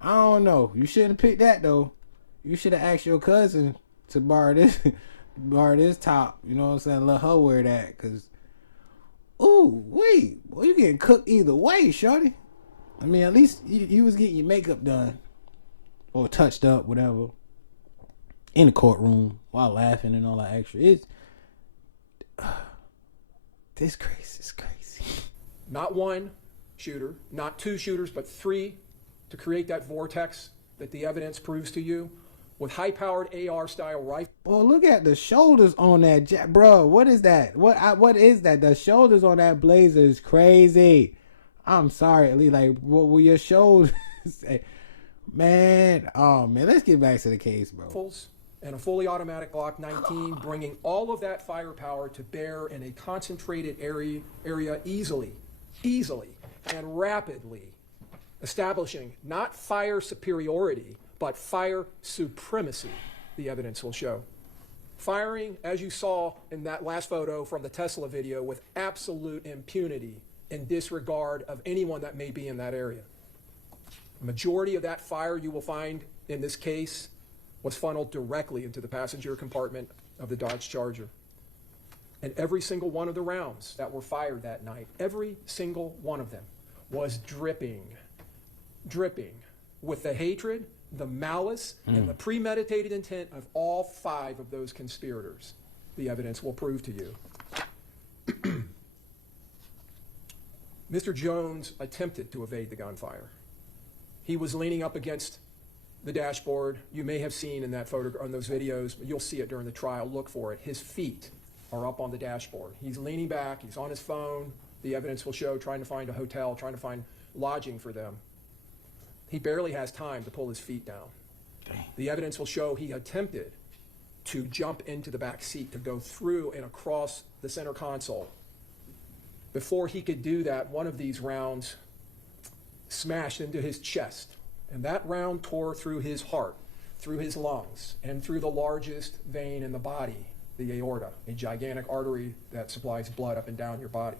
I don't know. You shouldn't have picked that though. You should have asked your cousin to borrow this top. You know what I'm saying? Let her wear that, cause ooh, wait, boy, you getting cooked either way, shorty. I mean, at least you was getting your makeup done or touched up, whatever, in the courtroom while laughing and all that extra. This crazy. It's crazy. Not one shooter, not two shooters, but three to create that vortex that the evidence proves to you with high-powered AR-style rifle. Boy, look at the shoulders on that, bro. What is that? What is that? The shoulders on that blazer is crazy. I'm sorry, Ali. Like, what were your shoulders? Man, oh man, let's get back to the case, bro. And a fully automatic Glock 19, bringing all of that firepower to bear in a concentrated area easily, and rapidly, establishing not fire superiority, but fire supremacy, the evidence will show. Firing, as you saw in that last photo from the Tesla video, with absolute impunity and disregard of anyone that may be in that area. The majority of that fire you will find in this case was funneled directly into the passenger compartment of the Dodge Charger. And every single one of the rounds that were fired that night, every single one of them was dripping with the hatred, the malice, and the premeditated intent of all five of those conspirators. The evidence will prove to you. Mr. Jones attempted to evade the gunfire. He was leaning up against the dashboard. You may have seen in that photo, on those videos, but you'll see it during the trial. Look for it. His feet are up on the dashboard. He's leaning back. He's on his phone. The evidence will show trying to find a hotel, trying to find lodging for them. He barely has time to pull his feet down. Dang. The evidence will show he attempted to jump into the back seat, to go through and across the center console. Before he could do that, one of these rounds smashed into his chest, and that round tore through his heart, through his lungs, and through the largest vein in the body, the aorta, a gigantic artery that supplies blood up and down your body.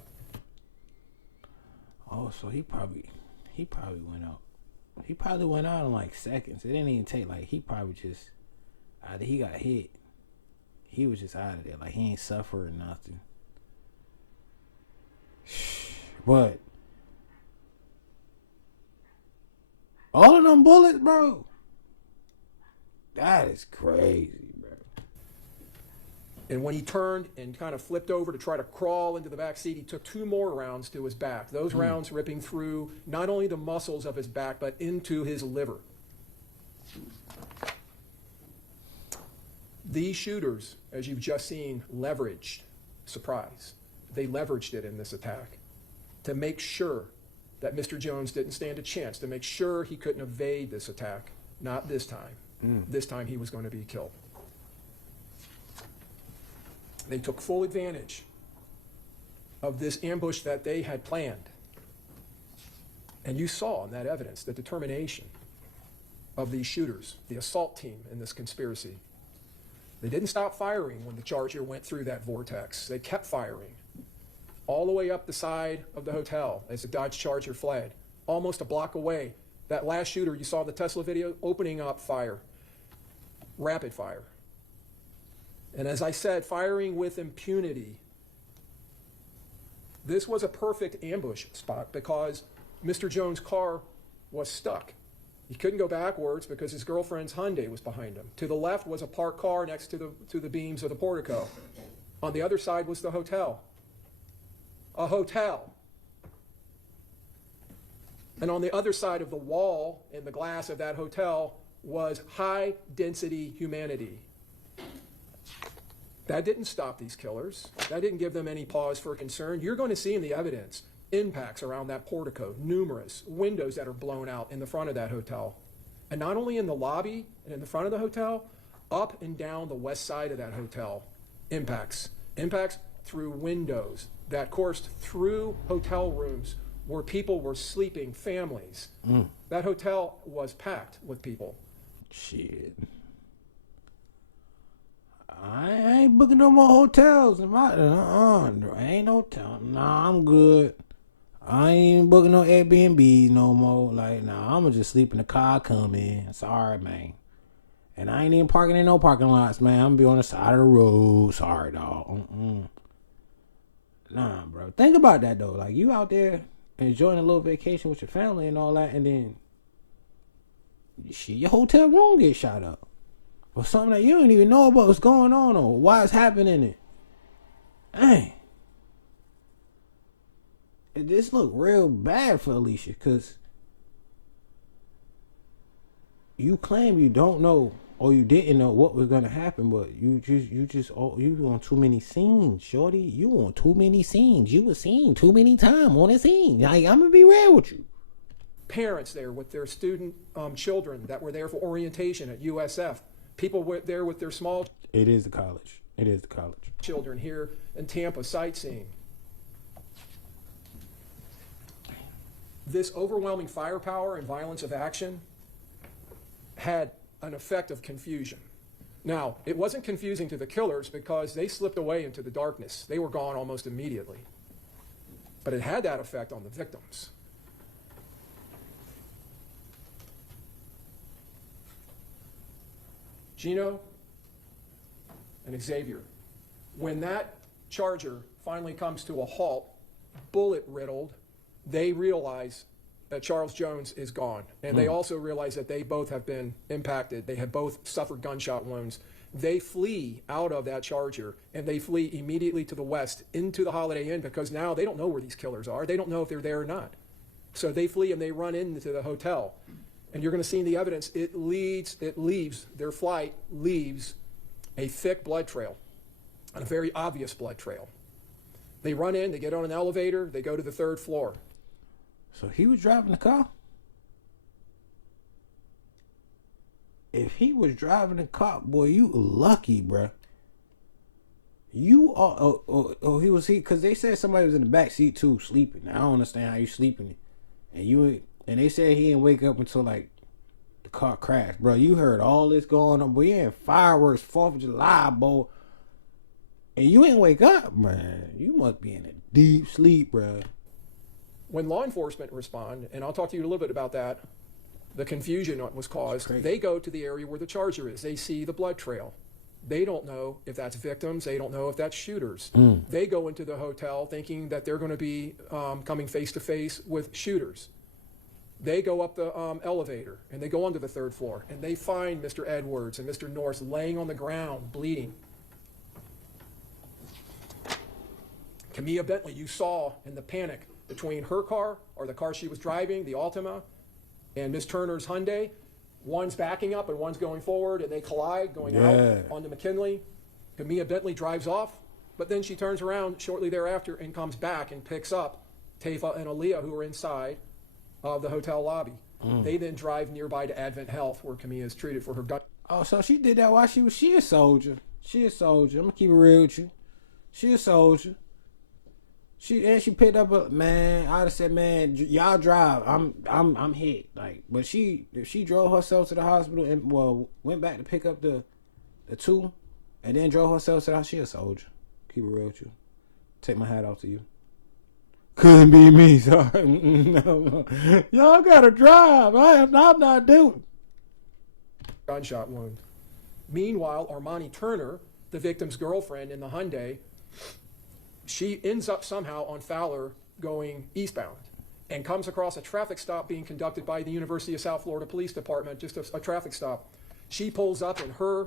Oh, so he probably went out. He probably went out in like seconds. It didn't even take, like, he probably just, either he got hit, he was just out of there. Like, he ain't suffering nothing. But all of them bullets, bro, that is crazy, bro. And when he turned and kind of flipped over to try to crawl into the back seat, he took two more rounds to his back. Those rounds ripping through not only the muscles of his back, but into his liver. These shooters, as you've just seen, leveraged surprise. They leveraged it in this attack to make sure that Mr. Jones didn't stand a chance, to make sure he couldn't evade this attack. Not this time. This time he was going to be killed. They took full advantage of this ambush that they had planned. And you saw in that evidence the determination of these shooters, the assault team in this conspiracy. They didn't stop firing when the Charger went through that vortex. They kept firing all the way up the side of the hotel as the Dodge Charger fled, almost a block away. That last shooter you saw in the Tesla video, opening up fire, rapid fire. And as I said, firing with impunity. This was a perfect ambush spot because Mr. Jones' car was stuck. He couldn't go backwards because his girlfriend's Hyundai was behind him. To the left was a parked car next to the beams of the portico. On the other side was the hotel. A hotel. And on the other side of the wall in the glass of that hotel was high-density humanity. That didn't stop these killers. That didn't give them any pause for concern. You're going to see in the evidence impacts around that portico, numerous windows that are blown out in the front of that hotel. And not only in the lobby and in the front of the hotel, up and down the west side of that hotel, impacts. Impacts through windows that coursed through hotel rooms where people were sleeping, families. That hotel was packed with people. Shit. I ain't booking no more hotels. Ain't no hotel. Nah, I'm good. I ain't even booking no Airbnb no more. Like, nah, I'ma just sleep in the car, come in. Sorry, man. And I ain't even parking in no parking lots, man. I'm gonna be on the side of the road. Sorry, dog. Nah, bro. Think about that, though. Like, you out there enjoying a little vacation with your family and all that, and then shit, your hotel room gets shot up. Or something that you don't even know about what's going on or why it's happening. It. Dang. This look real bad for Aleshia, because you claim you don't know or you didn't know what was gonna happen, but you on too many scenes, shorty. You on too many scenes. You were seen too many times on a scene. Like, I'm gonna be real with you. Parents there with their student children that were there for orientation at USF. People were there with their small. It is the college. It is the college. Children here in Tampa sightseeing. This overwhelming firepower and violence of action had an effect of confusion. Now, it wasn't confusing to the killers because they slipped away into the darkness. They were gone almost immediately. But it had that effect on the victims. Gino and Xavier, when that Charger finally comes to a halt, bullet riddled, they realize that Charles Jones is gone. And they also realize that they both have been impacted. They have both suffered gunshot wounds. They flee out of that Charger, and they flee immediately to the west into the Holiday Inn because now they don't know where these killers are. They don't know if they're there or not. So they flee and they run into the hotel. And you're going to see in the evidence, their flight leaves a thick blood trail, and a very obvious blood trail. They run in, they get on an elevator, they go to the 3rd floor. So he was driving the car? If he was driving the car, boy, you lucky, bruh. You are, because they said somebody was in the back seat too, sleeping. Now, I don't understand how you sleeping. And they said he didn't wake up until like the car crashed, bro. You heard all this going on, boy. You ain't fireworks, 4th of July, boy. And you ain't wake up, man. You must be in a deep sleep, bro. When law enforcement respond, and I'll talk to you a little bit about that, the confusion that was caused, they go to the area where the Charger is. They see the blood trail. They don't know if that's victims. They don't know if that's shooters. They go into the hotel thinking that they're going to be coming face to face with shooters. They go up the elevator and they go onto the 3rd floor and they find Mr. Edwards and Mr. Norris laying on the ground, bleeding. Camilla Bentley, you saw in the panic between her car, or the car she was driving, the Altima, and Miss Turner's Hyundai. One's backing up and one's going forward, and they collide going out onto McKinley. Camilla Bentley drives off, but then she turns around shortly thereafter and comes back and picks up Tafa and Aaliyah, who are inside of the hotel lobby. They then drive nearby to Advent Health, where Camilla is treated for her gun. Oh, so she did that while she a soldier. She a soldier. I'm gonna keep it real with you. She a soldier. She picked up a man. I'd have said, man, y'all drive. I'm hit. Like, but if she drove herself to the hospital and went back to pick up the 2, and then drove herself to the house. She a soldier. Keep it real with you. Take my hat off to you. Couldn't be me, sorry. No. Y'all gotta drive. I'm not doing. Gunshot wound. Meanwhile, Armani Turner, the victim's girlfriend in the Hyundai, she ends up somehow on Fowler going eastbound. and comes across a traffic stop being conducted by the University of South Florida Police Department, just a traffic stop. She pulls up, and her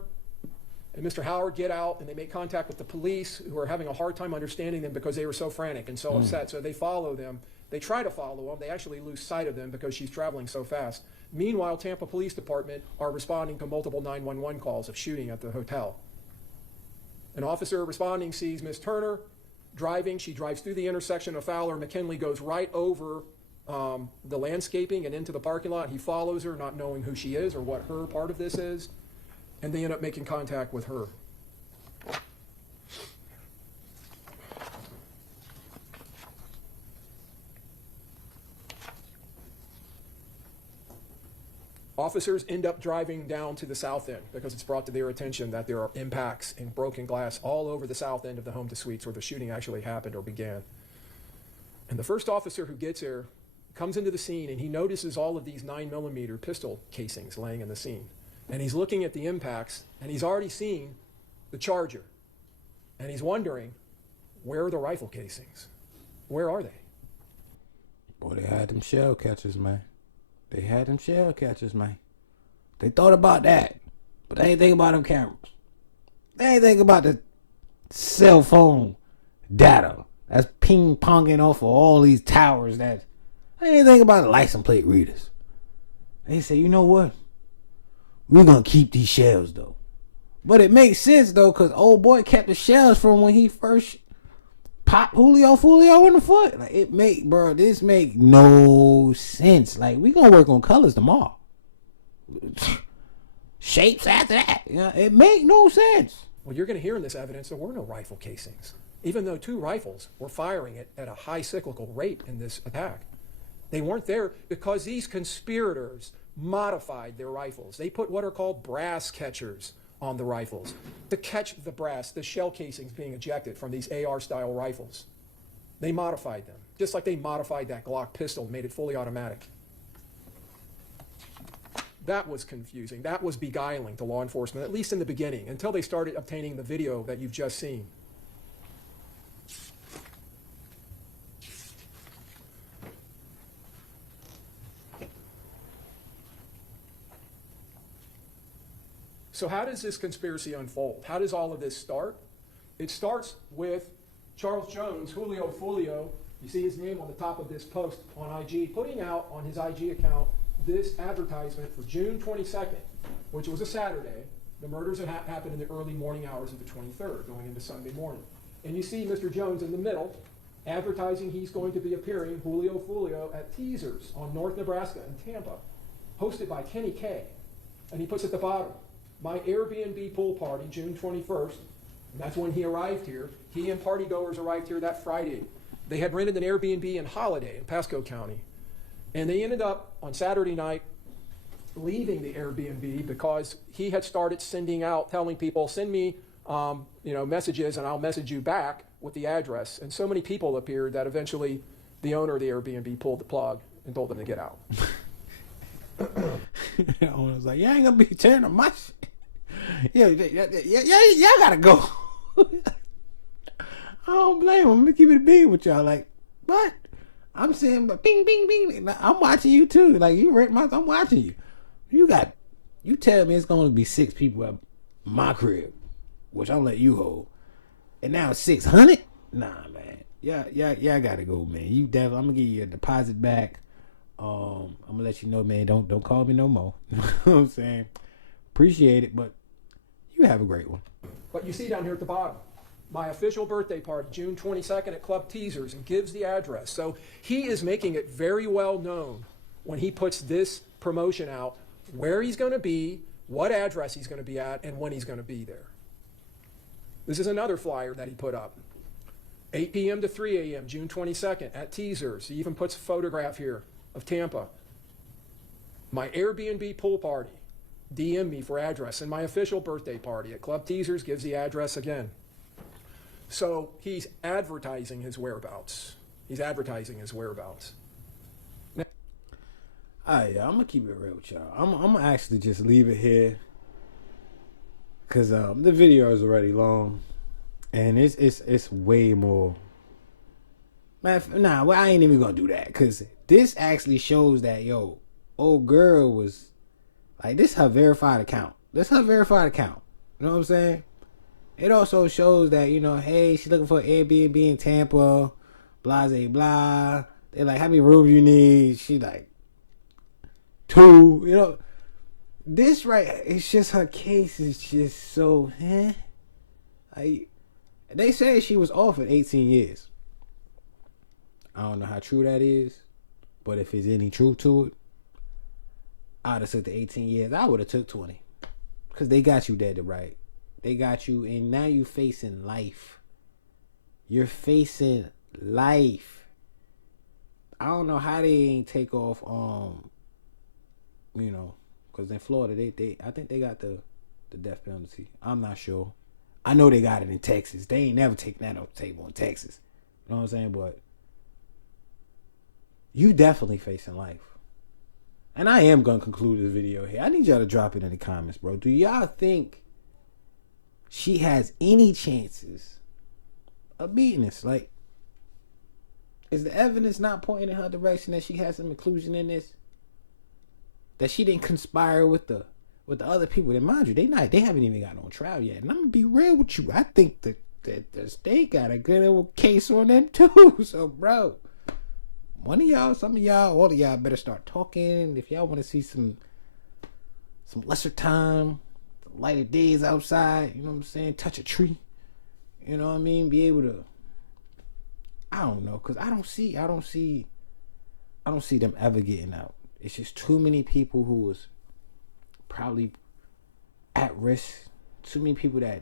and Mr. Howard get out, and they make contact with the police, who are having a hard time understanding them because they were so frantic and so upset. So they follow them. They try to follow them. They actually lose sight of them because she's traveling so fast. Meanwhile, Tampa Police Department are responding to multiple 911 calls of shooting at the hotel. An officer responding sees Miss Turner driving. She drives through the intersection of Fowler and McKinley, goes right over the landscaping and into the parking lot. He follows her, not knowing who she is or what her part of this is, and they end up making contact with her. Officers end up driving down to the south end because it's brought to their attention that there are impacts and broken glass all over the south end of the home to suites where the shooting actually happened or began. And the first officer who gets there comes into the scene, and he notices all of these 9mm pistol casings laying in the scene. And he's looking at the impacts, and he's already seen the charger. And he's wondering, where are the rifle casings? Where are they? Boy, they had them shell catchers, man. They had them shell catchers, man. They thought about that, but they ain't think about them cameras. They ain't think about the cell phone data that's ping-ponging off of all these towers. That they ain't think about the license plate readers. They say, you know what? We're gonna keep these shells though. But it makes sense though, cause old boy kept the shells from when he first popped Julio Foolio in the foot. Like this make no sense. Like, we gonna work on colors tomorrow. Shapes after that. It make no sense. Well, you're gonna hear in this evidence there were no rifle casings, even though 2 rifles were firing it at a high cyclical rate in this attack. They weren't there because these conspirators modified their rifles. They put what are called brass catchers on the rifles to catch the brass, the shell casings being ejected from these AR-style rifles. They modified them, just like they modified that Glock pistol and made it fully automatic. That was confusing. That was beguiling to law enforcement, at least in the beginning, until they started obtaining the video that you've just seen. So how does this conspiracy unfold? How does all of this start? It starts with Charles Jones, Julio Foolio, you see his name on the top of this post on IG, putting out on his IG account this advertisement for June 22nd, which was a Saturday. The murders had happened in the early morning hours of the 23rd, going into Sunday morning. And you see Mr. Jones in the middle, advertising he's going to be appearing, Julio Foolio, at Teasers on North Nebraska in Tampa, hosted by Kenny K. And he puts at the bottom, my Airbnb pool party, June 21st, and that's when he arrived here. He and party goers arrived here that Friday. They had rented an Airbnb in Holiday in Pasco County. And they ended up on Saturday night leaving the Airbnb because he had started sending out, telling people, send me messages and I'll message you back with the address. And so many people appeared that eventually the owner of the Airbnb pulled the plug and told them to get out. I was like, y'all ain't gonna be tearing up my shit. Y'all gotta go. I don't blame him. I'm gonna keep it big with y'all. Like, what? I'm saying, but bing, bing, bing. I'm watching you too. Like, you read my, I'm watching you. You tell me it's gonna be 6 people at my crib, which I'll let you hold. And now 600? Nah, man. Y'all gotta go, man. You definitely, I'm gonna give you a deposit back. I'm gonna let you know, man, don't call me no more. You know what I'm saying? Appreciate it, but you have a great one. But you see down here at the bottom, my official birthday party, June 22nd at Club Teasers, and gives the address. So he is making it very well known when he puts this promotion out, where he's going to be, what address he's going to be at, and when he's going to be there. This is another flyer that he put up. 8 p.m. to 3 a.m., June 22nd at Teasers. He even puts a photograph here of Tampa. My Airbnb pool party. DM me for address. And my official birthday party at Club Teasers gives the address again. So he's advertising his whereabouts. He's advertising his whereabouts. Now, I'm gonna keep it real with y'all. I'm gonna actually just leave it here because the video is already long and it's way more. Man, I ain't even gonna do that because this actually shows that, yo, old girl was like, this her verified account. This her verified account. You know what I'm saying? It also shows that, you know, hey, she's looking for Airbnb in Tampa, blah, blah, blah. They're like, how many rooms you need? She like, 2. You know, this right, it's just her case is just so, Like, they say she was offered 18 years. I don't know how true that is, but if there's any truth to it, I'd have took the 18 years. I would have took 20, because they got you dead to right. They got you, and now you facing life. You're facing life. I don't know how they ain't take off, you know, because in Florida, they I think they got the death penalty. I'm not sure. I know they got it in Texas. They ain't never taken that off the table in Texas. You know what I'm saying? But you definitely facing life. And I am going to conclude this video here. I need y'all to drop it in the comments, bro. Do y'all think she has any chances of beating this? Like, is the evidence not pointing in her direction that she has some inclusion in this? That she didn't conspire with the other people? That, mind you, they haven't even got on trial yet. And I'm gonna be real with you. I think that the state got a good old case on them too. So, bro, one of y'all, some of y'all, all of y'all better start talking. If y'all want to see some lesser time, lighter days outside, you know what I'm saying? Touch a tree, you know what I mean? Be able to, I don't know, cause I don't see them ever getting out. It's just too many people who was probably at risk. Too many people that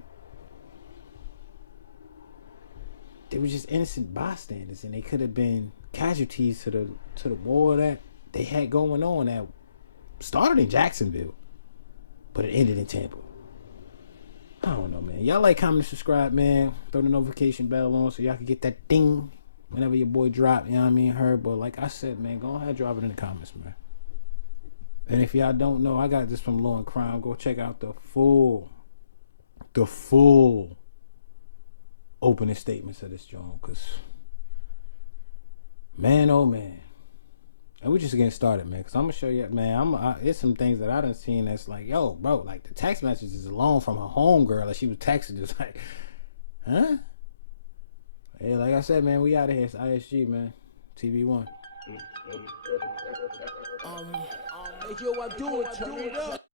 they were just innocent bystanders, and they could have been casualties to the war that they had going on that started in Jacksonville, but it ended in Tampa. I don't know, man. Y'all like, comment, subscribe, man. Throw the notification bell on so y'all can get that ding whenever your boy drop. You know what I mean? Heard, but like I said, man, go ahead, drop it in the comments, man. And if y'all don't know, I got this from Law and Crime. Go check out the full opening statements of this joint, cause man, oh man, and we just getting started, man. Cause I'm gonna show you, man. It's some things that I done seen that's like, yo, bro, like the text messages alone from her homegirl, like she was texting, just like, huh? Hey, like I said, man, we out of here. It's ISG, man. TV1. Hey, yo, I do it, turn it up.